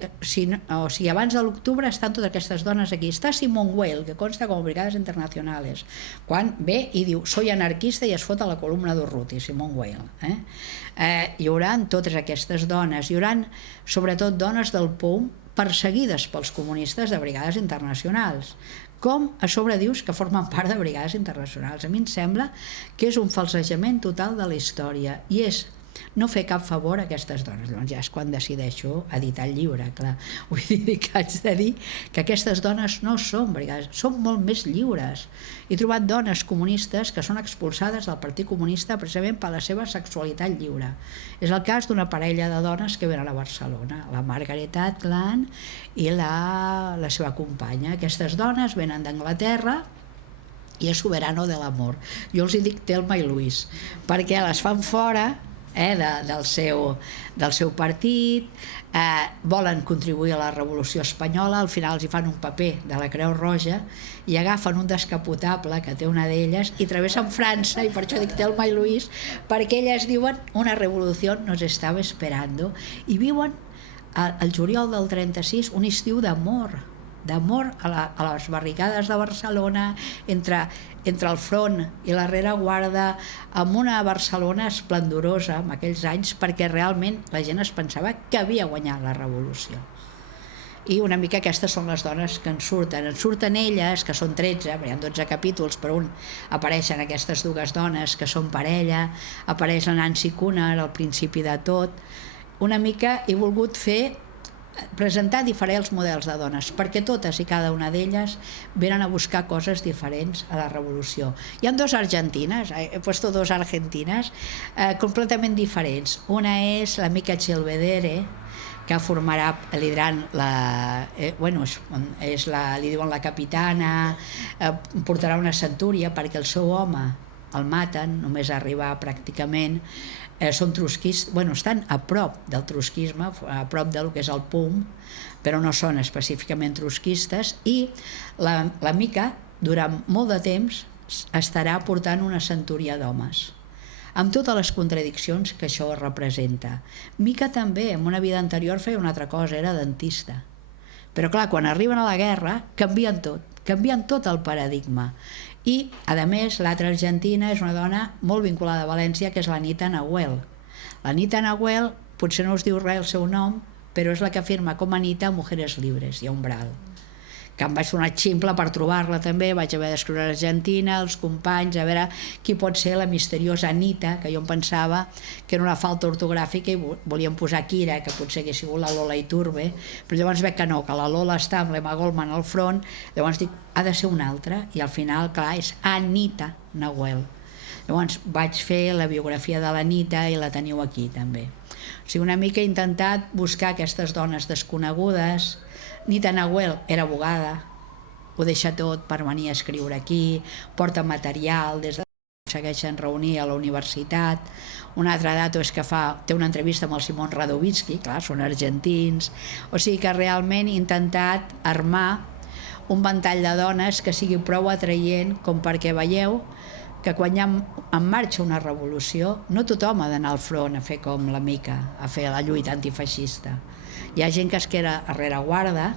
o sigui, abans de l'octubre estan totes aquestes dones aquí. Està Simone Weil, que consta com a brigades internacionales, quan ve i diu soy anarquista i es fot a la columna d'Urruti, Simone Weil. Hi haurà totes aquestes dones, hi haurà sobretot dones del POUM perseguides pels comunistes de brigades internacionals, com a sobre dius que formen part de brigades internacionals. A mi em sembla que és un falsejament total de la història i és no fer cap favor a aquestes dones. Llavors ja és quan decideixo editar el llibre, clar. Vull dir que haig de dir que aquestes dones no són brigades, són molt més lliures. He trobat dones comunistes que són expulsades del Partit Comunista precisament per la seva sexualitat lliure. És el cas d'una parella de dones que venen a Barcelona, la Margaret Atlan i la seva companya. Aquestes dones venen d'Anglaterra i és Soberano de l'Amor. Jo els hi dic Telma i Luis, perquè les fan fora del seu partit, volen contribuir a la Revolució Espanyola, al final els hi fan un paper de la Creu Roja i agafen un descapotable que té una d'elles i travessen França, i per això dic Telma i Luis, perquè elles diuen una revolució nos estava esperando, i viuen al juliol del 36 un estiu d'amor a les barricades de Barcelona, entre el front i la rereguarda, amb una Barcelona esplendorosa en aquells anys, perquè realment la gent es pensava que havia guanyat la revolució. I una mica aquestes són les dones que ens surten elles, que són 13, hi ha 12 capítols, però apareixen aquestes dues dones que són parella, apareix la Nancy Cunha al principi de tot. Una mica he volgut presentar diferents models de dones, perquè totes i cada una d'elles venen a buscar coses diferents a la revolució. Hi ha dos argentines, he puesto dos argentines completament diferents. Una és la Mica Chelvedere, que formarà liderant li diuen la capitana, portarà una centúria perquè el seu home el maten, només arribar pràcticament, són trotskistes, estan a prop del trotskisme, a prop del que és el POUM, però no són específicament trotskistes, i la Mica durant molt de temps estarà portant una centúria d'homes, amb totes les contradiccions que això representa. Mica també, en una vida anterior, feia una altra cosa, era dentista. Però clar, quan arriben a la guerra, canvien tot el paradigma. I, a més, l'altra argentina és una dona molt vinculada a València, que és l'Anita Nahuel. L'Anita Nahuel, potser no us diu res el seu nom, però és la que firma com Anita Mujeres Libres i Umbral, que em vaig fer una ximple per trobar-la també, vaig haver d'escriure a l'Argentina, els companys, a veure qui pot ser la misteriosa Anita, que jo em pensava que era una falta ortogràfica i volíem posar Kira, que potser hagués sigut la Lola Iturbe, però llavors veig que no, que la Lola està amb l'Emma Goldman al front, llavors dic, ha de ser una altra, i al final, clar, és Anita Nahuel. Llavors vaig fer la biografia de l'Anita i la teniu aquí també. O sigui, una mica he intentat buscar aquestes dones desconegudes. Anita Nahuel era abogada, ho deixa tot per venir a escriure aquí, porta material, des de segueixen reunir a la universitat. Un altre dato és que té una entrevista amb el Simón Radovitzky, clar, són argentins, o sigui que realment he intentat armar un ventall de dones que sigui prou atraient com perquè veieu que quan hi ha en marxa una revolució no tothom ha d'anar al front a fer com la Mica, a fer la lluita antifeixista. Hi ha gent que es queda a rereguarda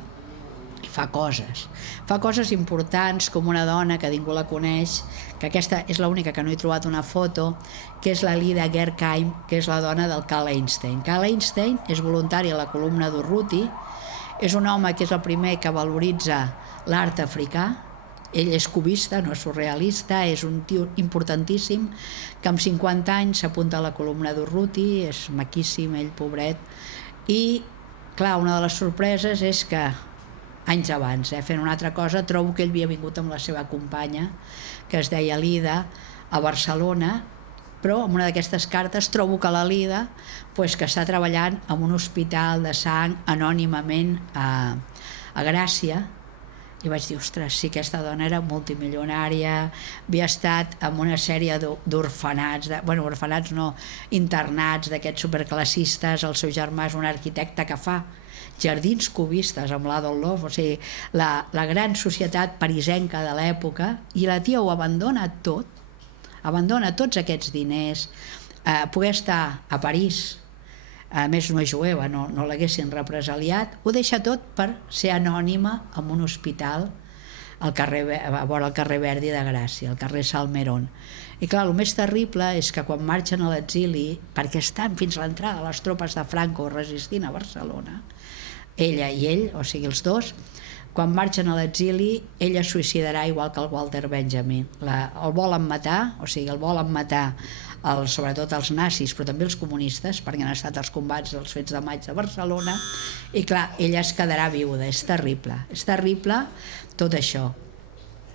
i fa coses importants, com una dona que ningú la coneix, que aquesta és l'única que no he trobat una foto, que és la Lida Gerkheim, que és la dona del Karl Einstein. Karl Einstein és voluntari a la columna d'Urruti, és un home que és el primer que valoritza l'art africà. Ell és cubista, no és surrealista, és un tio importantíssim que amb 50 anys s'apunta a la columna d'Urruti, és maquíssim, ell, pobret. I, clar, una de les sorpreses és que anys abans, fent una altra cosa, trobo que ell havia vingut amb la seva companya, que es deia Lida, a Barcelona, però en una d'aquestes cartes trobo que la Lida, que està treballant en un hospital de sang anònimament a Gràcia, I vaig dir, ostres, sí, aquesta dona era multimilionària, havia estat en una sèrie d'orfenats, orfenats no, internats d'aquests superclassistes, el seu germà és un arquitecte que fa jardins cubistes amb l'Adolf Loos, o sigui, la gran societat parisenca de l'època, i la tia ho abandona tot, abandona tots aquests diners, poder estar a París, a més no és jueva, no l'haguessin represaliat, ho deixa tot per ser anònima en un hospital a vora el carrer Verdi de Gràcia, al carrer Salmerón. I clar, el més terrible és que quan marxen a l'exili, perquè estan fins a l'entrada les tropes de Franco resistint a Barcelona, ella i ell, o sigui els dos, quan marxen a l'exili, ella es suïcidarà igual que el Walter Benjamin. El volen matar, o sigui, el volen matar sobretot els nazis, però també els comunistes, perquè han estat els combats dels fets de maig de Barcelona, i clar, ella es quedarà viuda. És terrible tot això.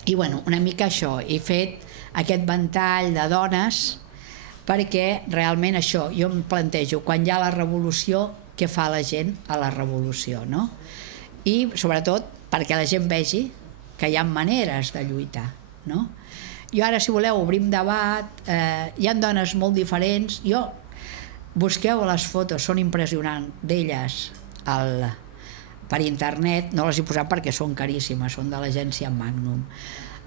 I bueno, una mica això, he fet aquest ventall de dones perquè realment això, jo em plantejo, quan hi ha la revolució, què fa la gent a la revolució, no? I sobretot perquè la gent vegi que hi ha maneres de lluitar, no? Jo ara, si voleu, obrim debat, hi ha dones molt diferents, busqueu les fotos, són impressionants, d'elles per internet, no les he posat perquè són caríssimes, són de l'agència Magnum.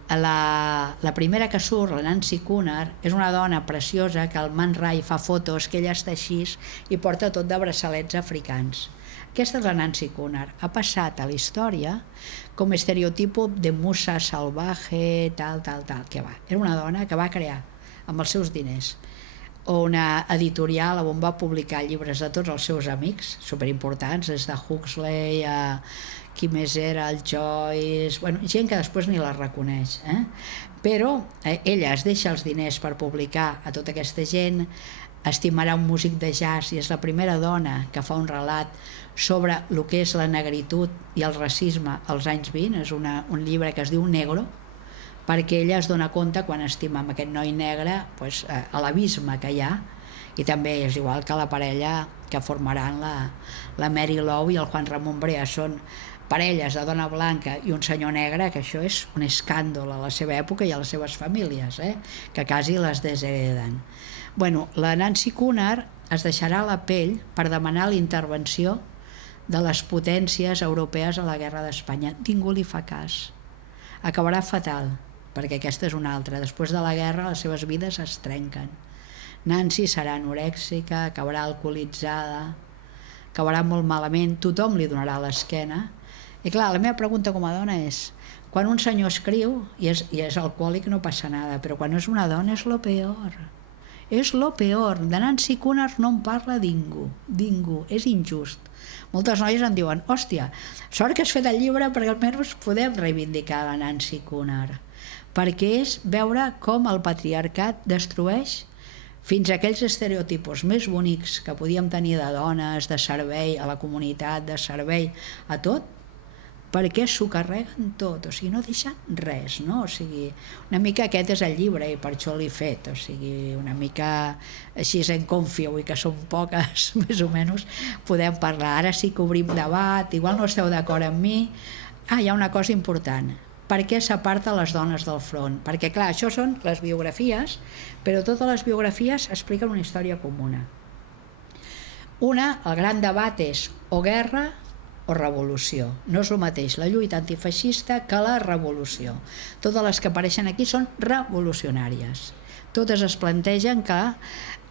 La primera que surt, la Nancy Cunard, és una dona preciosa que el Man Ray fa fotos, que ella està així i porta tot de braçalets africans. Aquesta és la Nancy Cunard. Ha passat a la història com estereotipo de musa salvaje, tal, que va. Era una dona que va crear, amb els seus diners, una editorial on va publicar llibres de tots els seus amics, superimportants, des de Huxley a qui més era, el Joyce, gent que després ni la reconeix. Però ella es deixa els diners per publicar a tota aquesta gent, estimarà un músic de jazz i és la primera dona que fa un relat sobre el que és la negritud i el racisme als anys 20, és un llibre que es diu Negro, perquè ella es dona compte quan estima amb aquest noi negre a l'abisme que hi ha, i també és igual que la parella que formaran la Mary Lou i el Juan Ramón Brea, són parelles de dona blanca i un senyor negre, que això és un escàndol a la seva època i a les seves famílies, que quasi les deshereden. La Nancy Cunard es deixarà la pell per demanar la intervenció de les potències europees a la guerra d'Espanya. Ningú li fa cas. Acabarà fatal, perquè aquesta és una altra. Després de la guerra les seves vides es trenquen. Nancy serà anorèxica, acabarà alcoholitzada, acabarà molt malament, tothom li donarà l'esquena. I clar, la meva pregunta com a dona és, quan un senyor escriu i és alcohòlic no passa nada, però quan és una dona és lo peor. És lo peor. De Nancy Cunard no en parla ningú, és injust. Moltes noies em diuen, hòstia, sort que has fet el llibre perquè almenys podem reivindicar la Nancy Cunard, perquè és veure com el patriarcat destrueix fins a aquells estereotipos més bonics que podíem tenir de dones, de servei a la comunitat, de servei a tot, perquè s'ho carreguen tot, o sigui, no deixen res, no? O sigui, una mica aquest és el llibre i per això l'he fet, o sigui, una mica així en confio i que són poques, més o menys, podem parlar. Ara sí que obrim debat, igual no esteu d'acord amb mi. Hi ha una cosa important, per què s'aparta les dones del front? Perquè clar, això són les biografies, però totes les biografies expliquen una història comuna. El gran debat és o guerra o revolució. No és el mateix la lluita antifeixista que la revolució. Totes les que apareixen aquí són revolucionàries. Totes es plantegen que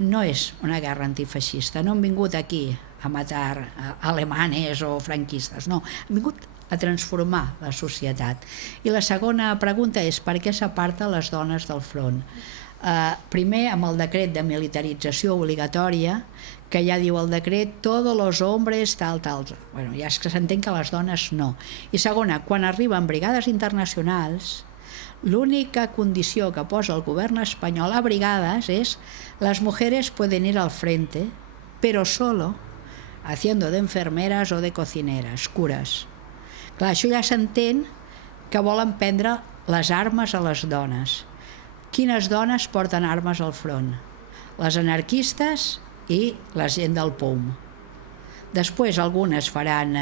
no és una guerra antifeixista. No han vingut aquí a matar alemanes o franquistes, no. Han vingut a transformar la societat. I la segona pregunta és per què s'aparta les dones del front? Primer, amb el decret de militarització obligatòria, que ja diu el decret, todos los hombres, tal. Ja és que s'entén que les dones no. I segona, quan arriben brigades internacionals, l'única condició que posa el govern espanyol a brigades és les mujeres pueden ir al frente, pero solo haciendo de enfermeras o de cocineras, cures. Clar, això ja s'entén que volen prendre les armes a les dones. Quines dones porten armes al front? Les anarquistes i la gent del POUM. Després algunes faran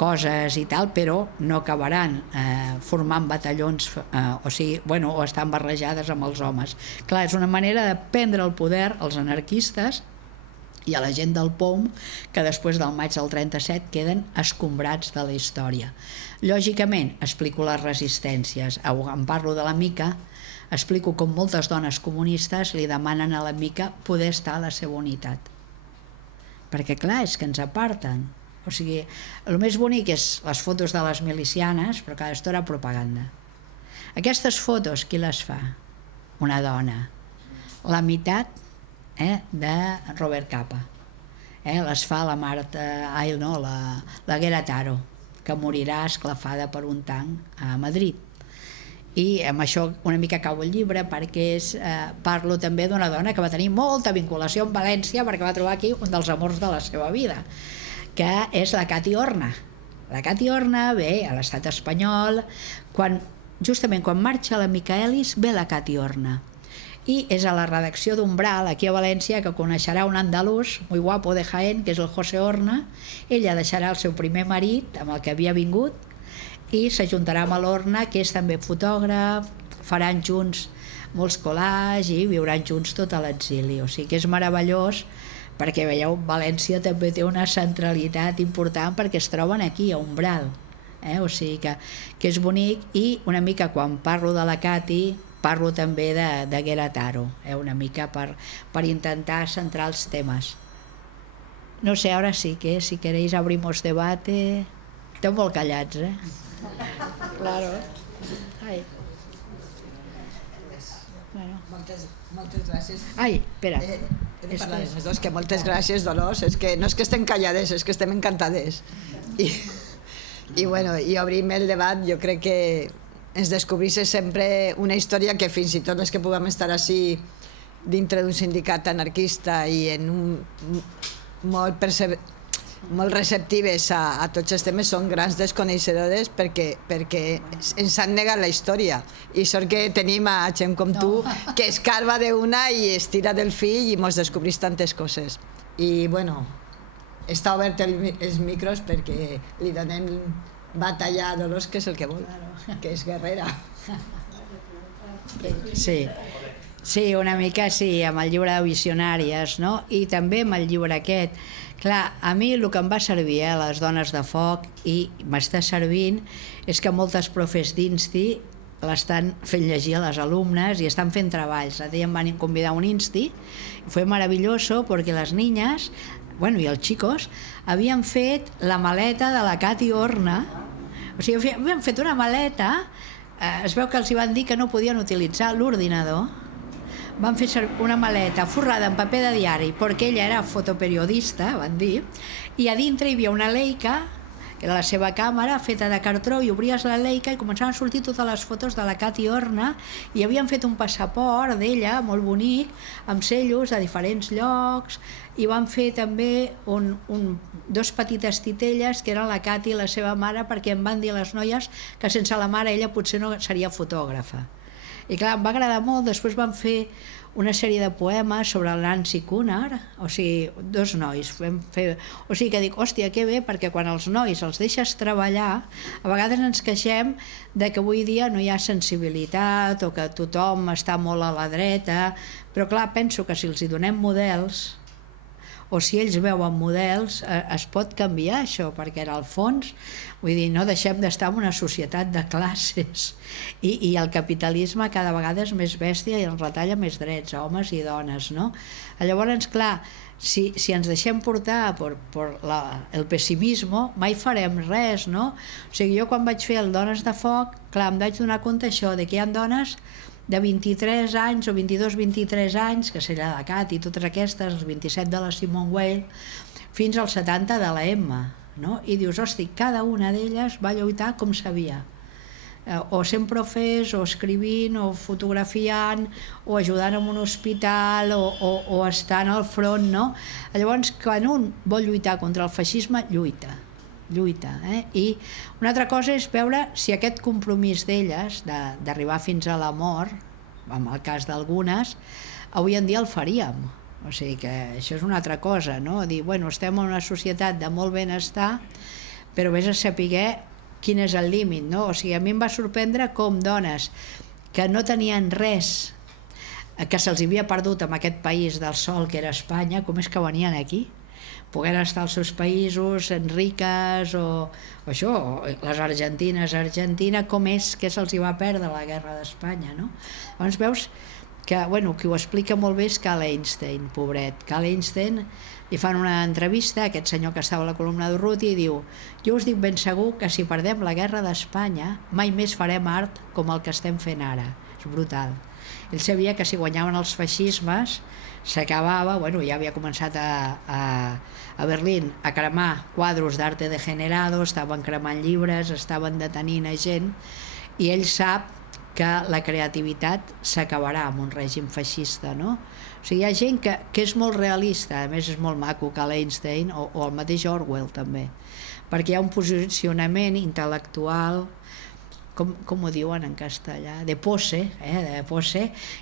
coses i tal, però no acabaran formant batallons, o estan barrejades amb els homes. Clar, és una manera de prendre el poder als anarquistes i a la gent del POUM, que després del maig del 37 queden escombrats de la història. Lògicament, explico les resistències. En parlo de la Mica, explico com moltes dones comunistes li demanen a la Mica poder estar a la seva unitat. Perquè clar, és que ens aparten. O sigui, el més bonic és les fotos de les milicianes, però cada estona propaganda. Aquestes fotos, qui les fa? Una dona. La meitat de Robert Capa. Les fa la Marta, la Guerra Taro, que morirà esclafada per un tanc a Madrid. I amb això una mica cau el llibre, perquè parlo també d'una dona que va tenir molta vinculació amb València, perquè va trobar aquí un dels amors de la seva vida, que és la Cati Horna. La Cati Horna ve a l'estat espanyol, justament quan marxa la Micaelis ve la Cati Horna, i és a la redacció d'Umbral, aquí a València, que coneixerà un andalús muy guapo de Jaén, que és el José Horna. Ella deixarà el seu primer marit, amb el que havia vingut, i s'ajuntarà amb l'Horna, que és també fotògraf, faran junts molts collages i viuran junts tot a l'exili. O sigui que és meravellós, perquè veieu, València també té una centralitat important perquè es troben aquí, a Umbral. O sigui que és bonic, i una mica quan parlo de la Cati parlo també de Guerra Taro, una mica per intentar centrar els temes. No sé, ara sí que si queréis abrimos debate. Esteu molt callats, Claro. Ai. Bueno. Moltes gràcies. Ai, espera. He de parlar dels dos, que moltes gràcies, Dolors. És que no és que estem callades, és que estem encantades. I obrim el debat, jo crec que ens descobrís sempre una història que fins i tot les que puguem estar així dintre d'un sindicat anarquista i en molt receptives a tots els temes, són grans desconeixedores perquè ens han negat la història, i sort que tenim a gent com tu que escarba d'una i es tira del fil i mos descobrís tantes coses. I està obert els micros perquè li donem batalla a Dolors, que és el que vol, que és guerrera. Sí, una mica sí, amb el llibre de Visionàries, no? I també amb el llibre aquest. Clar, a mi el que em va servir, les dones de foc, i m'està servint, és que moltes profes d'Insti l'estan fent llegir a les alumnes i estan fent treballs. L'altre dia em van convidar a un Insti, i fue maravilloso porque las niñas, i els chicos, havien fet la maleta de la Cati Horna. O sigui, havien fet una maleta, es veu que els hi van dir que no podien utilitzar l'ordinador, van fer una maleta forrada en paper de diari perquè ella era fotoperiodista, van dir, i a dintre hi havia una Leica, que era la seva càmera, feta de cartró, i obries la Leica i començaven a sortir totes les fotos de la Cati Horna, i havien fet un passaport d'ella, molt bonic, amb cellos de diferents llocs, i van fer també dos petites titelles que eren la Cati i la seva mare, perquè em van dir les noies que sense la mare ella potser no seria fotògrafa. I clar, em va agradar molt. Després van fer una sèrie de poemes sobre el Nancy Cunard, o sigui, dos nois. O sigui que dic, hòstia, que bé, perquè quan els nois els deixes treballar, a vegades ens queixem de que avui dia no hi ha sensibilitat o que tothom està molt a la dreta, però clar, penso que si els hi donem models, o si ells veuen models, es pot canviar això, perquè en el fons, vull dir, no deixem d'estar en una societat de classes, i el capitalisme cada vegada és més bèstia i ens retalla més drets a homes i dones, no? Llavors, clar, si ens deixem portar per el pessimisme, mai farem res, no? O sigui, jo quan vaig fer el Dones de Foc, clar, em vaig donar compte això, de que hi ha dones de 23 anys o 22-23 anys, que seria la Cati i totes aquestes, els 27 de la Simone Weil, fins als 70 de la Emma, no? I dius, hosti, cada una d'elles va lluitar com sabia, o sent profes, o escrivint, o fotografiant, o ajudant en un hospital, o estant al front, no? Llavors, quan un vol lluitar contra el feixisme, lluita. I una altra cosa és veure si aquest compromís d'elles d'arribar fins a la mort, en el cas d'algunes, avui en dia el faríem. O sigui que això és una altra cosa, no? Dir, bueno, estem en una societat de molt benestar, però vés a saber quin és el límit, no? O sigui, a mi em va sorprendre com dones que no tenien res, que se'ls havia perdut en aquest país del sol que era Espanya, com és que venien aquí? Pogueren estar als seus països, riques, o això, o les argentines, Argentina, com és que se'ls hi va perdre la guerra d'Espanya, no? Llavors veus que, bueno, qui ho explica molt bé és Cal Einstein, pobret. Cal Einstein, li fan una entrevista a aquest senyor que estava a la columna d'Urruti i diu: jo us dic ben segur que si perdem la guerra d'Espanya mai més farem art com el que estem fent ara. És brutal. Ell sabia que si guanyaven els feixismes s'acabava, bueno, ja havia començat a Berlín a cremar quadros d'arte degenerado, estaven cremant llibres, estaven detenint a gent, i ell sap que la creativitat s'acabarà amb un règim feixista, no? O sigui, hi ha gent que és molt realista, a més és molt maco, Cal Einstein, o el mateix Orwell també, perquè hi ha un posicionament intel·lectual, com ho diuen en castellà, de pose,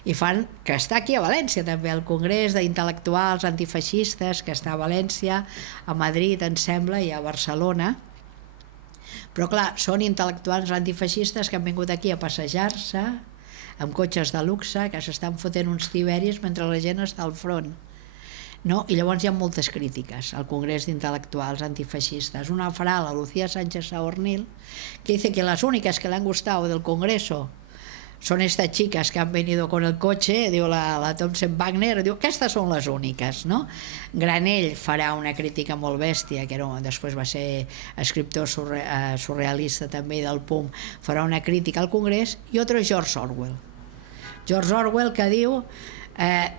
i fan, que està aquí a València també, el Congrés d'Intel·lectuals Antifeixistes, que està a València, a Madrid, em sembla, i a Barcelona, però clar, són intel·lectuals antifeixistes que han vingut aquí a passejar-se amb cotxes de luxe, que s'estan fotent uns tiberis mentre la gent està al front. No? I llavors hi ha moltes crítiques al Congrés d'Intelectuals Antifeixistas. Una farà la Lucía Sánchez Saornil, que dice que las únicas que le han gustado del Congreso son estas chicas que han venido con el coche, diu la Thompson Wagner, diu que aquestes són les úniques, no? Granell farà una crítica molt bèstia, que després va ser escriptor surrealista també del PUM, farà una crítica al Congrés, i otro és George Orwell. George Orwell, que diu: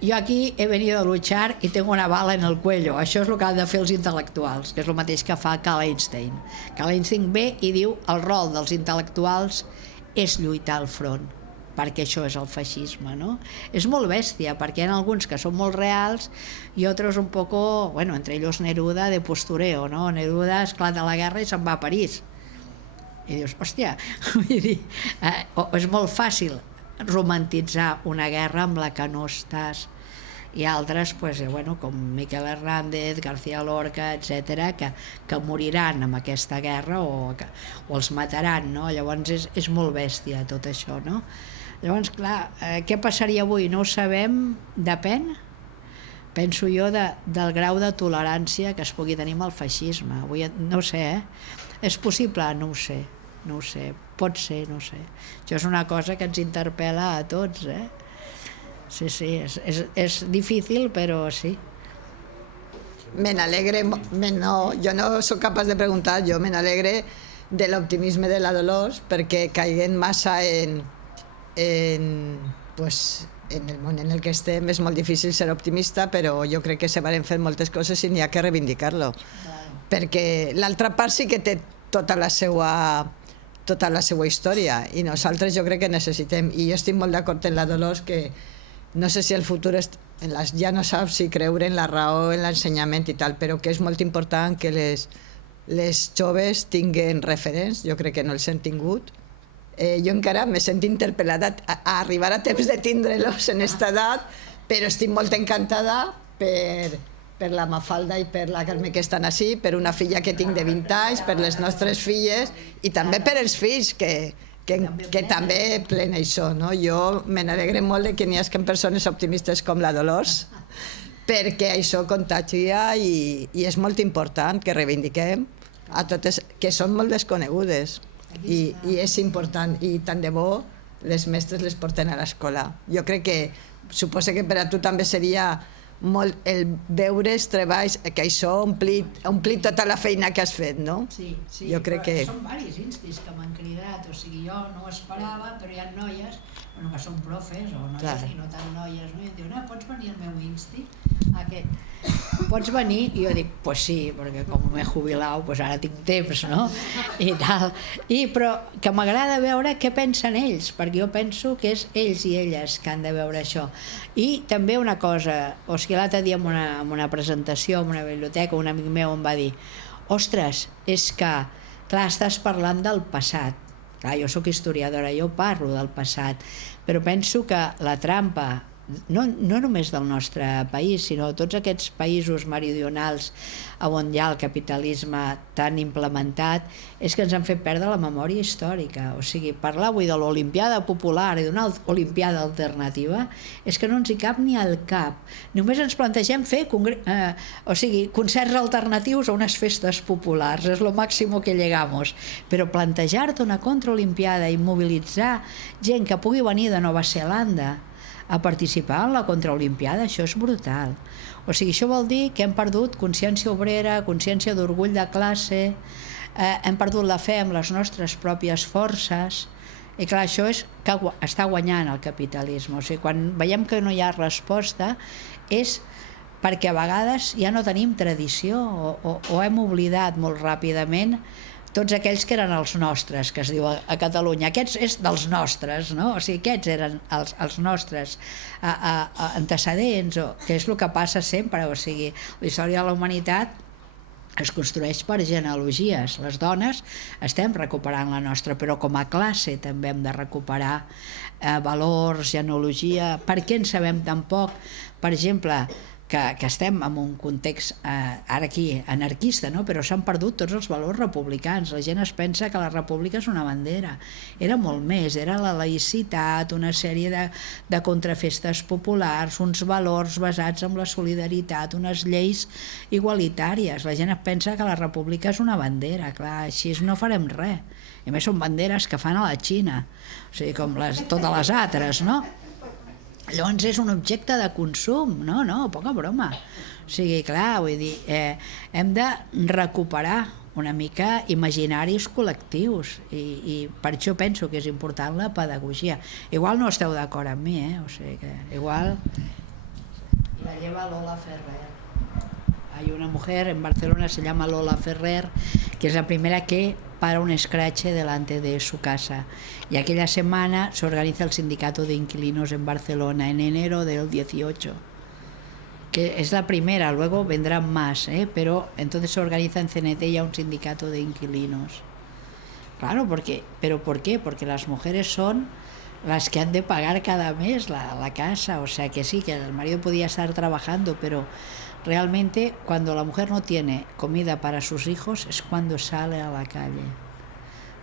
yo aquí he venido a luchar y tengo una bala en el cuello. Això és el que han de fer els intel·lectuals, que és el mateix que fa Cal Einstein. Cal Einstein ve i diu: el rol dels intel·lectuals és lluitar al front, perquè això és el feixisme, no? És molt bèstia, perquè hi ha alguns que són molt reals i altres un poco, bueno, entre ells Neruda, de postureo, no? Neruda esclata la guerra i se'n va a París. I dius, hòstia, vull dir, és molt fàcil romantitzar una guerra amb la que no estàs, i altres com Miquel Hernández, García Lorca, etc., que moriran amb aquesta guerra o els mataran, no? Llavors és molt bèstia tot això, no? Llavors, clar, què passaria avui? No ho sabem, depèn, penso jo, del grau de tolerància que es pugui tenir amb el feixisme. Avui no ho sé, és possible? No ho sé. No ho sé, pot ser, no ho sé. Això és una cosa que ens interpel·la a tots, Sí, és difícil, però sí. Me n'alegre, jo no soc capaç de preguntar, jo me n'alegre de l'optimisme de la Dolors, perquè caiguem massa en el món en el que estem. És molt difícil ser optimista, però jo crec que se van fer moltes coses i n'hi ha que reivindicar-lo. Perquè l'altra part sí que té tota la seva història, i nosaltres jo crec que necessitem, i jo estic molt d'acord amb la Dolors, que no sé si el futur ja no saps si creure en la raó, en l'ensenyament i tal, però que és molt important que les joves tinguen referents. Jo crec que no els hem tingut. Jo encara me sento interpel·lada a arribar a temps de tindre-los en aquesta edat, però estic molt encantada per la Mafalda i per la Carme, que estan així, per una filla que tinc de 20 anys, per les nostres filles i també per els fills que també plen això, no? Jo me n'alegre molt que n'hi hagi persones optimistes com la Dolors, perquè això contagia i és molt important que reivindiquem a totes, que són molt desconegudes, i és important, i tant de bo les mestres les porten a l'escola. Jo crec que, suposo que per a tu també seria molt el veure els treballs, que això ha omplit tota la feina que has fet, no? Sí, jo crec que són diversos instis que m'han cridat, o sigui, jo no ho esperava, però hi ha noies que són profes o noies i no tan noies, no? I em diuen, pots venir al meu insti? Pots venir? I jo dic, pues sí, perquè com m'he jubilat, pues ara tinc temps, no? I tal. Però que m'agrada veure què pensen ells, perquè jo penso que és ells i elles que han de veure això. I també una cosa, o sigui, l'altre dia en una presentació en una biblioteca, un amic meu em va dir: ostres, és que, clar, estàs parlant del passat. Clar, jo sóc historiadora, jo parlo del passat, però penso que la trampa no només del nostre país, sinó tots aquests països meridionals on hi ha el capitalisme tan implementat, és que ens han fet perdre la memòria històrica. O sigui, parlar avui de l'Olimpiada Popular i d'una Olimpiada alternativa és que no ens hi cap ni al cap. Només ens plantegem fer concerts alternatius a unes festes populars, és lo máximo que llegamos. Però plantejar-te una contraolimpiada i mobilitzar gent que pugui venir de Nova Zelanda a participar en la contraolimpiada, això és brutal. O sigui, això vol dir que hem perdut consciència obrera, consciència d'orgull de classe, hem perdut la fe en les nostres pròpies forces, i clar, això és que està guanyant el capitalisme. O sigui, quan veiem que no hi ha resposta és perquè a vegades ja no tenim tradició o hem oblidat molt ràpidament tots aquells que eren els nostres, que es diu a Catalunya. Aquests és dels nostres, no? O sigui, aquests eren els nostres antecedents, que és el que passa sempre. O sigui, la història de la humanitat es construeix per genealogies. Les dones estem recuperant la nostra, però com a classe també hem de recuperar valors, genealogia. Per què en sabem tan poc? Per exemple, que estem en un context ara aquí anarquista, no? Però s'han perdut tots els valors republicans. La gent es pensa que la república és una bandera. Era molt més, era la laïcitat, una sèrie de contrafestes populars, uns valors basats en la solidaritat, unes lleis igualitàries. La gent es pensa que la república és una bandera. Clar, així no farem res. I a més són banderes que fan a la Xina, o sigui, com totes les altres, no? Llavors és un objecte de consum, no, poca broma. O sigui, clar, vull dir, hem de recuperar una mica imaginaris col·lectius i per això penso que és important la pedagogia. Igual no esteu d'acord amb mi, o sigui que igual la lleva Lola Ferrer. Hay una mujer en Barcelona, se llama Lola Ferrer, que es la primera que para un escrache delante de su casa. Y aquella semana se organiza el sindicato de inquilinos en Barcelona en enero del 18, que es la primera, luego vendrán más, pero entonces se organiza en CNT ya un sindicato de inquilinos. Claro, ¿pero por qué? Porque las mujeres son las que han de pagar cada mes la casa, o sea que sí, que el marido podía estar trabajando, pero realmente cuando la mujer no tiene comida para sus hijos es cuando sale a la calle.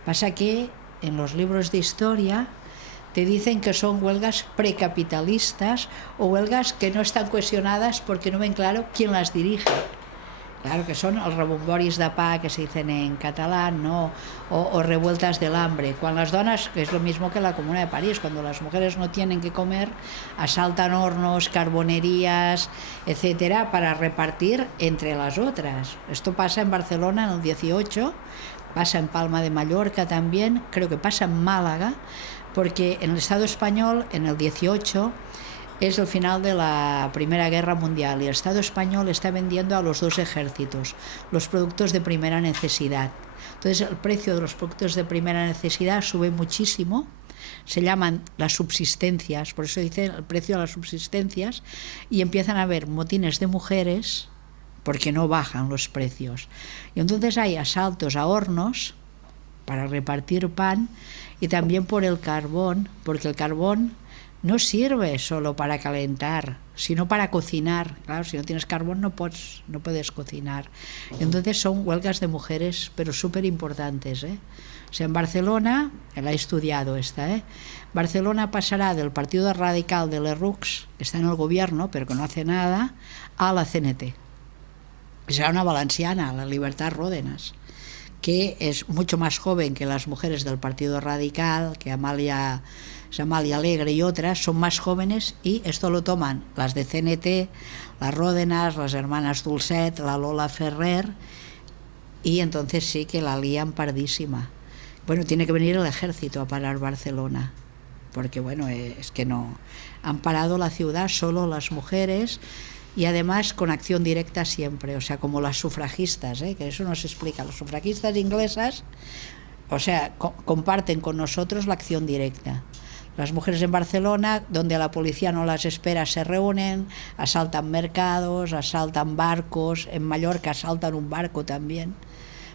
Pasa que en los libros de historia te dicen que son huelgas precapitalistas o huelgas que no están cohesionadas porque no ven claro quién las dirige. Claro que son els rebomboris de pa que se dicen en catalán, ¿no? O revueltas del hambre. Cuando las donas, que es lo mismo que la Comuna de París, cuando las mujeres no tienen que comer, asaltan hornos, carbonerías, etcétera, para repartir entre las otras. Esto pasa en Barcelona en el 18, pasa en Palma de Mallorca también, creo que pasa en Málaga, porque en el Estado español, en el 18, es el final de la Primera Guerra Mundial y el Estado español está vendiendo a los dos ejércitos los productos de primera necesidad. Entonces el precio de los productos de primera necesidad sube muchísimo, se llaman las subsistencias, por eso dice el precio de las subsistencias, y empiezan a haber motines de mujeres porque no bajan los precios. Y entonces hay asaltos a hornos para repartir pan y también por el carbón, porque el carbón no sirve solo para calentar, sino para cocinar. Claro, si no tienes carbón no puedes cocinar. Entonces son huelgas de mujeres, pero súper importantes. O sea, en Barcelona, la he estudiado esta, Barcelona pasará del Partido Radical de Lerroux, que está en el gobierno, pero que no hace nada, a la CNT. Será una valenciana, la Libertad Ródenas, que es mucho más joven que las mujeres del Partido Radical, que Amalia Alegre y otras, son más jóvenes y esto lo toman las de CNT, las Ródenas, las hermanas Dulcet, la Lola Ferrer, y entonces sí que la lían pardísima. Bueno, tiene que venir el ejército a parar Barcelona, porque bueno, es que no, han parado la ciudad solo las mujeres y además con acción directa siempre, o sea, como las sufragistas, que eso nos explica, las sufragistas inglesas, o sea, comparten con nosotros la acción directa. Las mujeres en Barcelona, donde la policía no las espera, se reúnen, asaltan mercados, asaltan barcos, en Mallorca asaltan un barco también,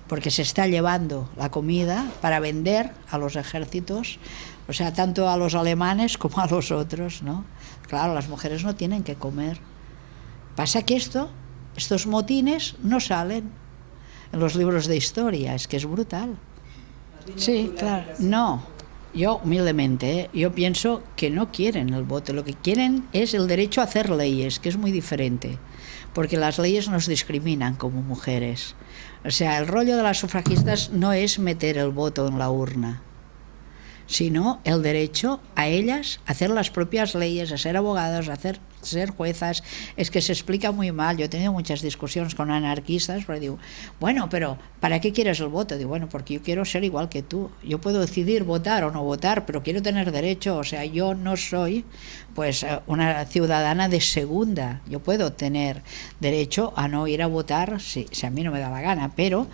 porque se está llevando la comida para vender a los ejércitos O sea, tanto a los alemanes como a los otros, ¿no? Claro, las mujeres no tienen que comer. Pasa que estos motines no salen en los libros de historia, es que es brutal. Sí, claro, no. Yo, humildemente, yo pienso que no quieren el voto, lo que quieren es el derecho a hacer leyes, que es muy diferente, porque las leyes nos discriminan como mujeres. O sea, el rollo de las sufragistas no es meter el voto en la urna, sino el derecho a ellas a hacer las propias leyes, a ser abogados, a ser juezas. Es que se explica muy mal. Yo he tenido muchas discusiones con anarquistas, pero digo, bueno, pero ¿para qué quieres el voto? Digo, bueno, porque yo quiero ser igual que tú. Yo puedo decidir votar o no votar, pero quiero tener derecho. O sea, yo no soy pues una ciudadana de segunda. Yo puedo tener derecho a no ir a votar si a mí no me da la gana, pero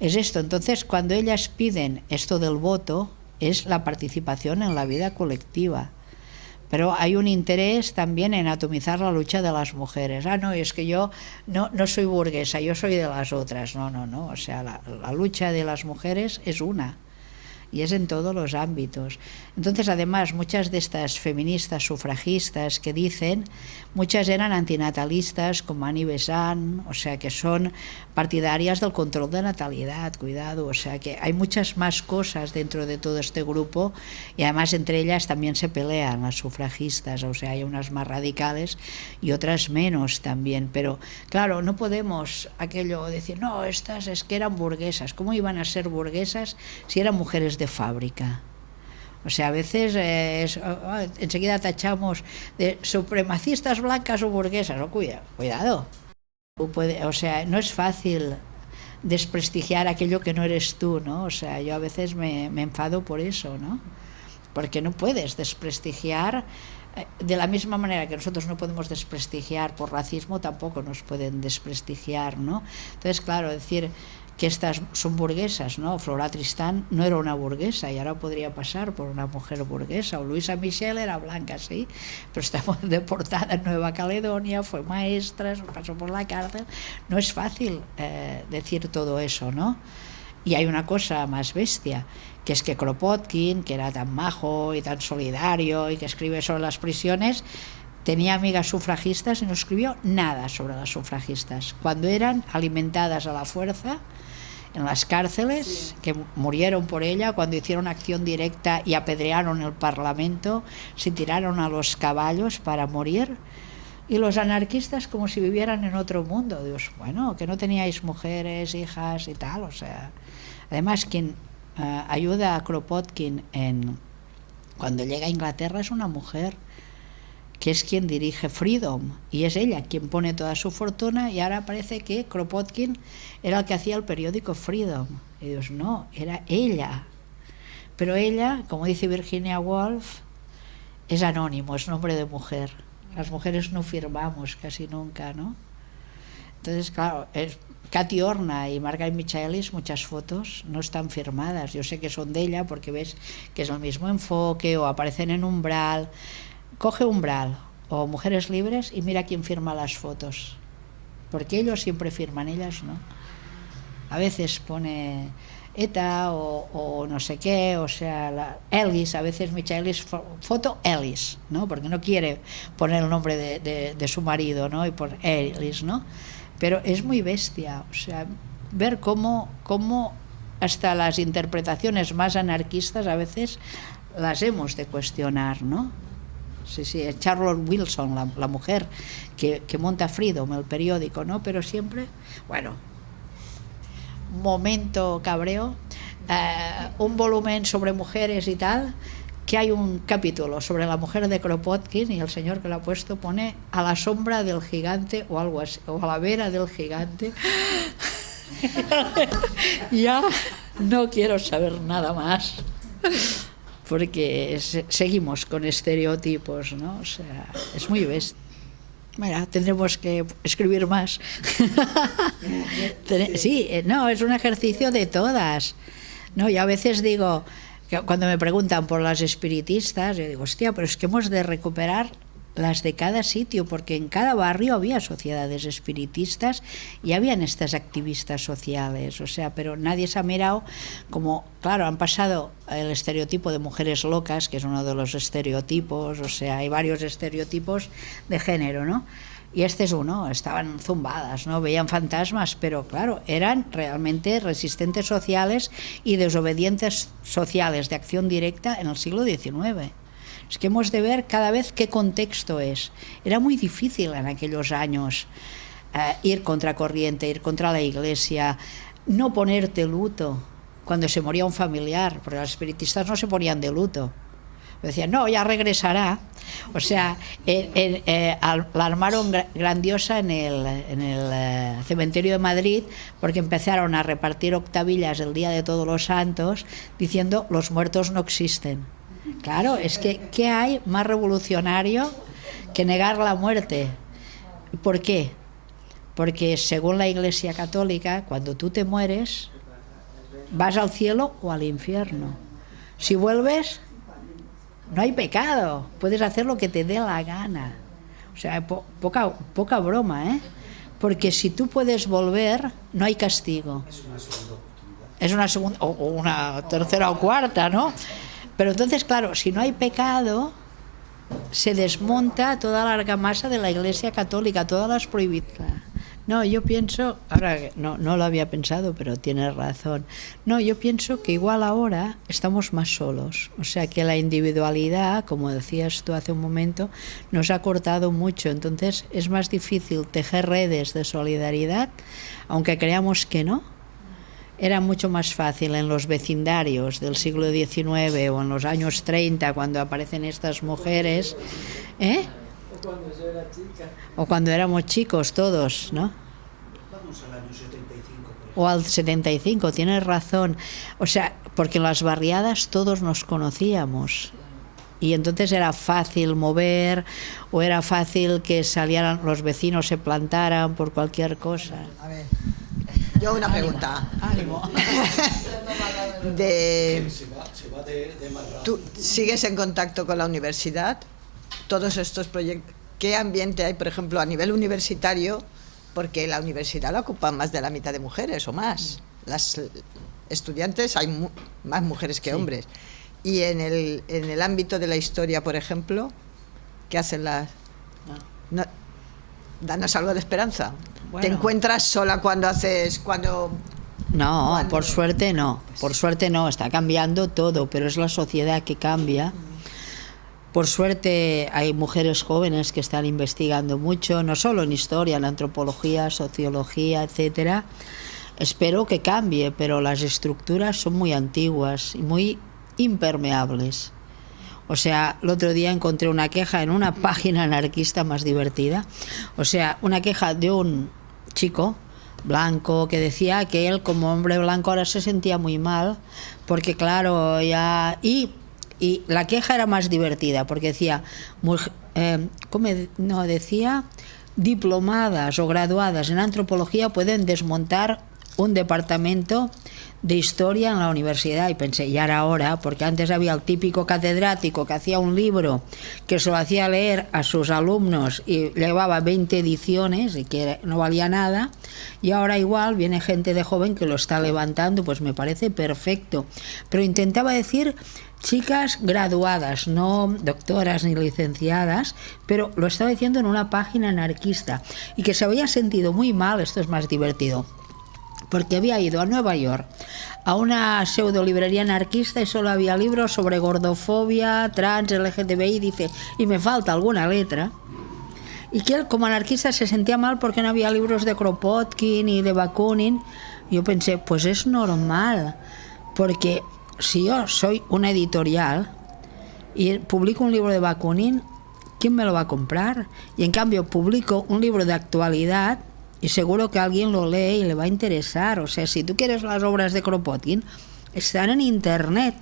es esto. Entonces, cuando ellas piden esto del voto, es la participación en la vida colectiva. Pero hay un interés también en atomizar la lucha de las mujeres. No, es que yo no soy burguesa, yo soy de las otras. No. O sea, la lucha de las mujeres es una. Y es en todos los ámbitos. Entonces, además, muchas de estas feministas sufragistas que dicen, muchas eran antinatalistas, como Annie Besant, o sea, que son partidarias del control de natalidad, cuidado, o sea, que hay muchas más cosas dentro de todo este grupo, y además entre ellas también se pelean las sufragistas, o sea, hay unas más radicales y otras menos también, pero claro, no podemos aquello decir, no, estas es que eran burguesas. ¿Cómo iban a ser burguesas si eran mujeres de fábrica? O sea, a veces enseguida tachamos de supremacistas blancas o burguesas. No, cuidado. O sea, no es fácil desprestigiar aquello que no eres tú, ¿no? O sea, yo a veces me enfado por eso, ¿no? Porque no puedes desprestigiar. De la misma manera que nosotros no podemos desprestigiar por racismo, tampoco nos pueden desprestigiar, ¿no? Entonces, claro, decir que estas son burguesas, ¿no? Flora Tristán no era una burguesa y ahora podría pasar por una mujer burguesa, o Luisa Michel era blanca, sí, pero estaba deportada en Nueva Caledonia, fue maestra, pasó por la cárcel. No es fácil decir todo eso, ¿no? Y hay una cosa más bestia, que es que Kropotkin, que era tan majo y tan solidario y que escribe sobre las prisiones, tenía amigas sufragistas y no escribió nada sobre las sufragistas. Cuando eran alimentadas a la fuerza en las cárceles, sí, que murieron por ella, cuando hicieron acción directa y apedrearon el Parlamento, se tiraron a los caballos para morir, y los anarquistas como si vivieran en otro mundo. Dios, bueno, que no teníais mujeres, hijas y tal, o sea. Además, quien ayuda a Kropotkin cuando llega a Inglaterra es una mujer, que es quien dirige Freedom, y es ella quien pone toda su fortuna, y ahora parece que Kropotkin era el que hacía el periódico Freedom. Y Dios, no, era ella. Pero ella, como dice Virginia Woolf, es anónimo, es nombre de mujer. Las mujeres no firmamos casi nunca, ¿no? Entonces, claro, Katy Horna y Margaret Michaelis, muchas fotos no están firmadas. Yo sé que son de ella porque ves que es el mismo enfoque, o aparecen en Umbral. Coge Umbral o Mujeres Libres y mira quién firma las fotos, porque ellos siempre firman, ellas no. A veces pone ETA o no sé qué, o sea, Ellis, a veces Michaelis, foto Ellis, ¿no? Porque no quiere poner el nombre de su marido, ¿no? Y por Ellis, ¿no? Pero es muy bestia, o sea, ver cómo hasta las interpretaciones más anarquistas a veces las hemos de cuestionar, ¿no? Sí, Charlotte Wilson, la mujer que monta Freedom, el periódico, ¿no? Pero siempre, bueno, momento cabreo, un volumen sobre mujeres y tal, que hay un capítulo sobre la mujer de Kropotkin y el señor que lo ha puesto pone a la sombra del gigante o algo así, o a la vera del gigante. Ya no quiero saber nada más, porque seguimos con estereotipos, ¿no? O sea, es muy bestia. Mira, tendremos que escribir más. Sí, no, es un ejercicio de todas. No, yo a veces digo, que cuando me preguntan por las espiritistas, yo digo, hostia, pero es que hemos de recuperar las de cada sitio, porque en cada barrio había sociedades espiritistas y habían estas activistas sociales, o sea, pero nadie se ha mirado como, claro, han pasado el estereotipo de mujeres locas, que es uno de los estereotipos, o sea, hay varios estereotipos de género, ¿no? Y este es uno, estaban zumbadas, ¿no? Veían fantasmas, pero claro, eran realmente resistentes sociales y desobedientes sociales de acción directa en el siglo XIX. Es que hemos de ver cada vez qué contexto es. Era muy difícil en aquellos años ir contra corriente, ir contra la Iglesia, no ponerte luto cuando se moría un familiar, porque los espiritistas no se ponían de luto. Decían, no, ya regresará. O sea, la armaron grandiosa en el cementerio de Madrid, porque empezaron a repartir octavillas el día de Todos los Santos diciendo, los muertos no existen. Claro, es que ¿qué hay más revolucionario que negar la muerte? ¿Por qué? Porque según la Iglesia Católica, cuando tú te mueres, vas al cielo o al infierno. Si vuelves, no hay pecado, puedes hacer lo que te dé la gana. O sea, poca broma, ¿eh? Porque si tú puedes volver, no hay castigo. Es una segunda o una tercera o cuarta, ¿no? Pero entonces, claro, si no hay pecado, se desmonta toda la argamasa de la Iglesia Católica, todas las prohibiciones. No, yo pienso, ahora no lo había pensado, pero tienes razón. No, yo pienso que igual ahora estamos más solos. O sea, que la individualidad, como decías tú hace un momento, nos ha cortado mucho. Entonces es más difícil tejer redes de solidaridad, aunque creamos que no. Era mucho más fácil en los vecindarios del siglo XIX o en los años 30, cuando aparecen estas mujeres, ¿eh? O cuando yo era chica. O cuando éramos chicos todos, ¿no? Vamos al año 75. O al 75, tienes razón. O sea, porque en las barriadas todos nos conocíamos. Y entonces era fácil mover, o era fácil que salieran los vecinos, se plantaran por cualquier cosa. A ver, yo una pregunta. Ánimo. Se va de más rápido. ¿Tú sigues en contacto con la universidad? Todos estos proyectos, ¿qué ambiente hay, por ejemplo, a nivel universitario? Porque la universidad la ocupan más de la mitad de mujeres o más. Las estudiantes hay más mujeres que hombres. Y en el ámbito de la historia, por ejemplo, ¿qué hacen las...? No, danos algo de esperanza. Bueno. ¿Te encuentras sola cuando No, Bueno. por suerte no. Por suerte no, está cambiando todo, pero es la sociedad que cambia. Por suerte hay mujeres jóvenes que están investigando mucho, no solo en historia, en antropología, sociología, etcétera. Espero que cambie, pero las estructuras son muy antiguas y muy impermeables. O sea, el otro día encontré una queja en una página anarquista más divertida. O sea, una queja de un chico blanco que decía que él como hombre blanco ahora se sentía muy mal porque claro, ya... Y la queja era más divertida porque decía, decía diplomadas o graduadas en antropología pueden desmontar un departamento de historia en la universidad. Y pensé, ya era hora, porque antes había el típico catedrático que hacía un libro que se lo hacía leer a sus alumnos y llevaba 20 ediciones y que no valía nada, y ahora igual viene gente de joven que lo está levantando, pues me parece perfecto. Pero intentaba decir chicas graduadas, no doctoras ni licenciadas, pero lo estaba diciendo en una página anarquista y que se había sentido muy mal. Esto es más divertido, porque había ido a Nueva York a una pseudo librería anarquista y solo había libros sobre gordofobia, trans, LGTBI, dice, y me falta alguna letra. Y que él como anarquista se sentía mal porque no había libros de Kropotkin y de Bakunin. Yo pensé, pues es normal, porque si yo soy una editorial y publico un libro de Bakunin, ¿quién me lo va a comprar? Y en cambio publico un libro de actualidad y seguro que alguien lo lee y le va a interesar. O sea, si tú quieres las obras de Kropotkin, están en internet.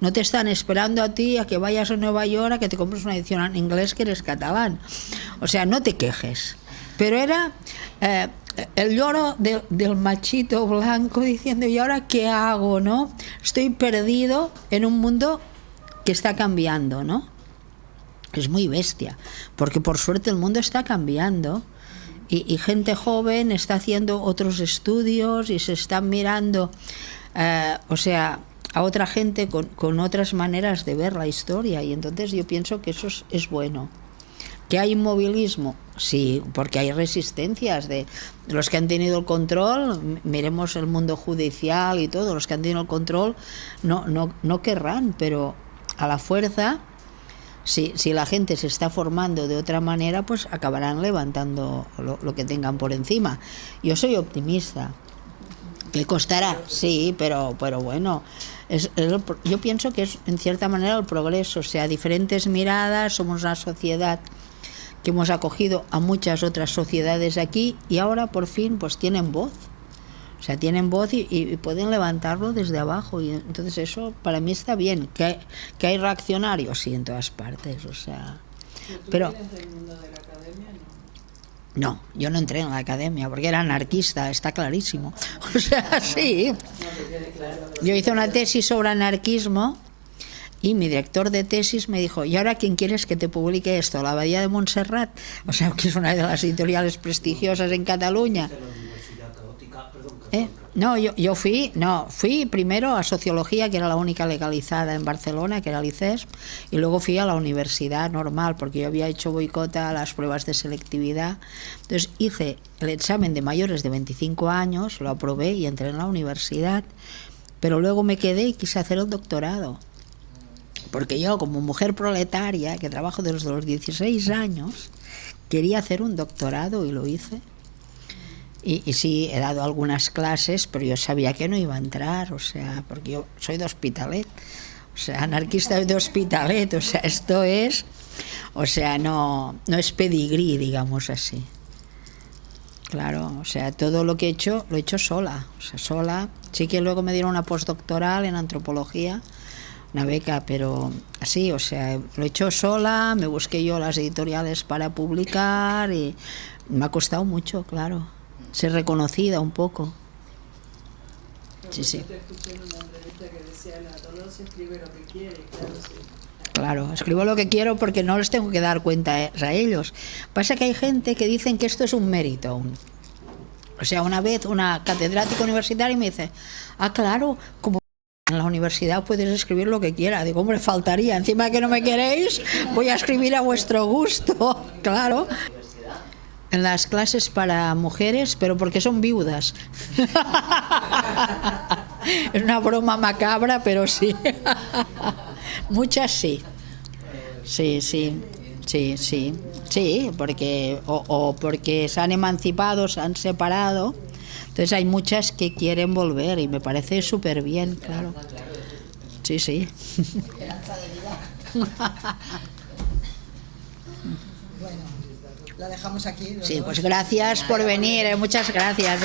No te están esperando a ti a que vayas a Nueva York a que te compres una edición en inglés que eres catalán. O sea, no te quejes. Pero era el lloro del machito blanco diciendo, ¿y ahora qué hago, no? Estoy perdido en un mundo que está cambiando, ¿no? es muy bestia, porque por suerte el mundo está cambiando y gente joven está haciendo otros estudios y se están mirando, o sea, a otra gente con otras maneras de ver la historia, y entonces yo pienso que eso es bueno. ¿Que hay inmovilismo? Sí, porque hay resistencias de los que han tenido el control. Miremos el mundo judicial y todo, los que han tenido el control no querrán, pero a la fuerza, si la gente se está formando de otra manera, pues acabarán levantando lo que tengan por encima. Yo soy optimista. ¿Qué costará? Sí, pero bueno, yo pienso que es en cierta manera el progreso, o sea, diferentes miradas, somos una sociedad que hemos acogido a muchas otras sociedades aquí y ahora por fin pues tienen voz, o sea, tienen voz y pueden levantarlo desde abajo, y entonces eso para mí está bien. Que hay reaccionarios, sí, en todas partes, o sea, pero ¿Tú vienes del mundo de la academia? no, yo no entré en la academia porque era anarquista, está clarísimo. O sea, sí. Yo hice una tesis sobre anarquismo y mi director de tesis me dijo: ¿y ahora quién quieres que te publique esto? ¿La Abadía de Montserrat? O sea, que es una de las editoriales prestigiosas en Cataluña. No, yo fui primero a Sociología, que era la única legalizada en Barcelona, que era el ICESP, y luego fui a la universidad normal, porque yo había hecho boicot a las pruebas de selectividad. Entonces hice el examen de mayores de 25 años, lo aprobé y entré en la universidad, pero luego me quedé y quise hacer el doctorado, porque yo, como mujer proletaria, que trabajo desde los 16 años, quería hacer un doctorado y lo hice. Y sí, he dado algunas clases, pero yo sabía que no iba a entrar, o sea, porque yo soy de Hospitalet, o sea, anarquista de Hospitalet, o sea, esto es, o sea, no es pedigrí, digamos así. Claro, o sea, todo lo que he hecho, lo he hecho sola, o sea, sola. Sí que luego me dieron una postdoctoral en antropología, una beca, pero así, o sea, lo he hecho sola, me busqué yo las editoriales para publicar y me ha costado mucho, claro, ser reconocida un poco. Sí, sí. Yo te escuché en una entrevista que decía: la Dolores escribe lo que quiere, claro, sí. Claro, escribo lo que quiero porque no les tengo que dar cuenta a ellos. Pasa que hay gente que dicen que esto es un mérito. O sea, una vez una catedrática universitaria me dice: ah, claro, como en la universidad puedes escribir lo que quieras. Digo, hombre, faltaría. Encima de que no me queréis, voy a escribir a vuestro gusto. Claro. En las clases para mujeres, pero porque son viudas. Es una broma macabra, pero sí. Muchas sí. Sí, porque o porque se han emancipado, se han separado. Entonces hay muchas que quieren volver y me parece súper bien, claro. Sí. Bueno, la dejamos aquí. Sí, pues gracias por venir, muchas gracias.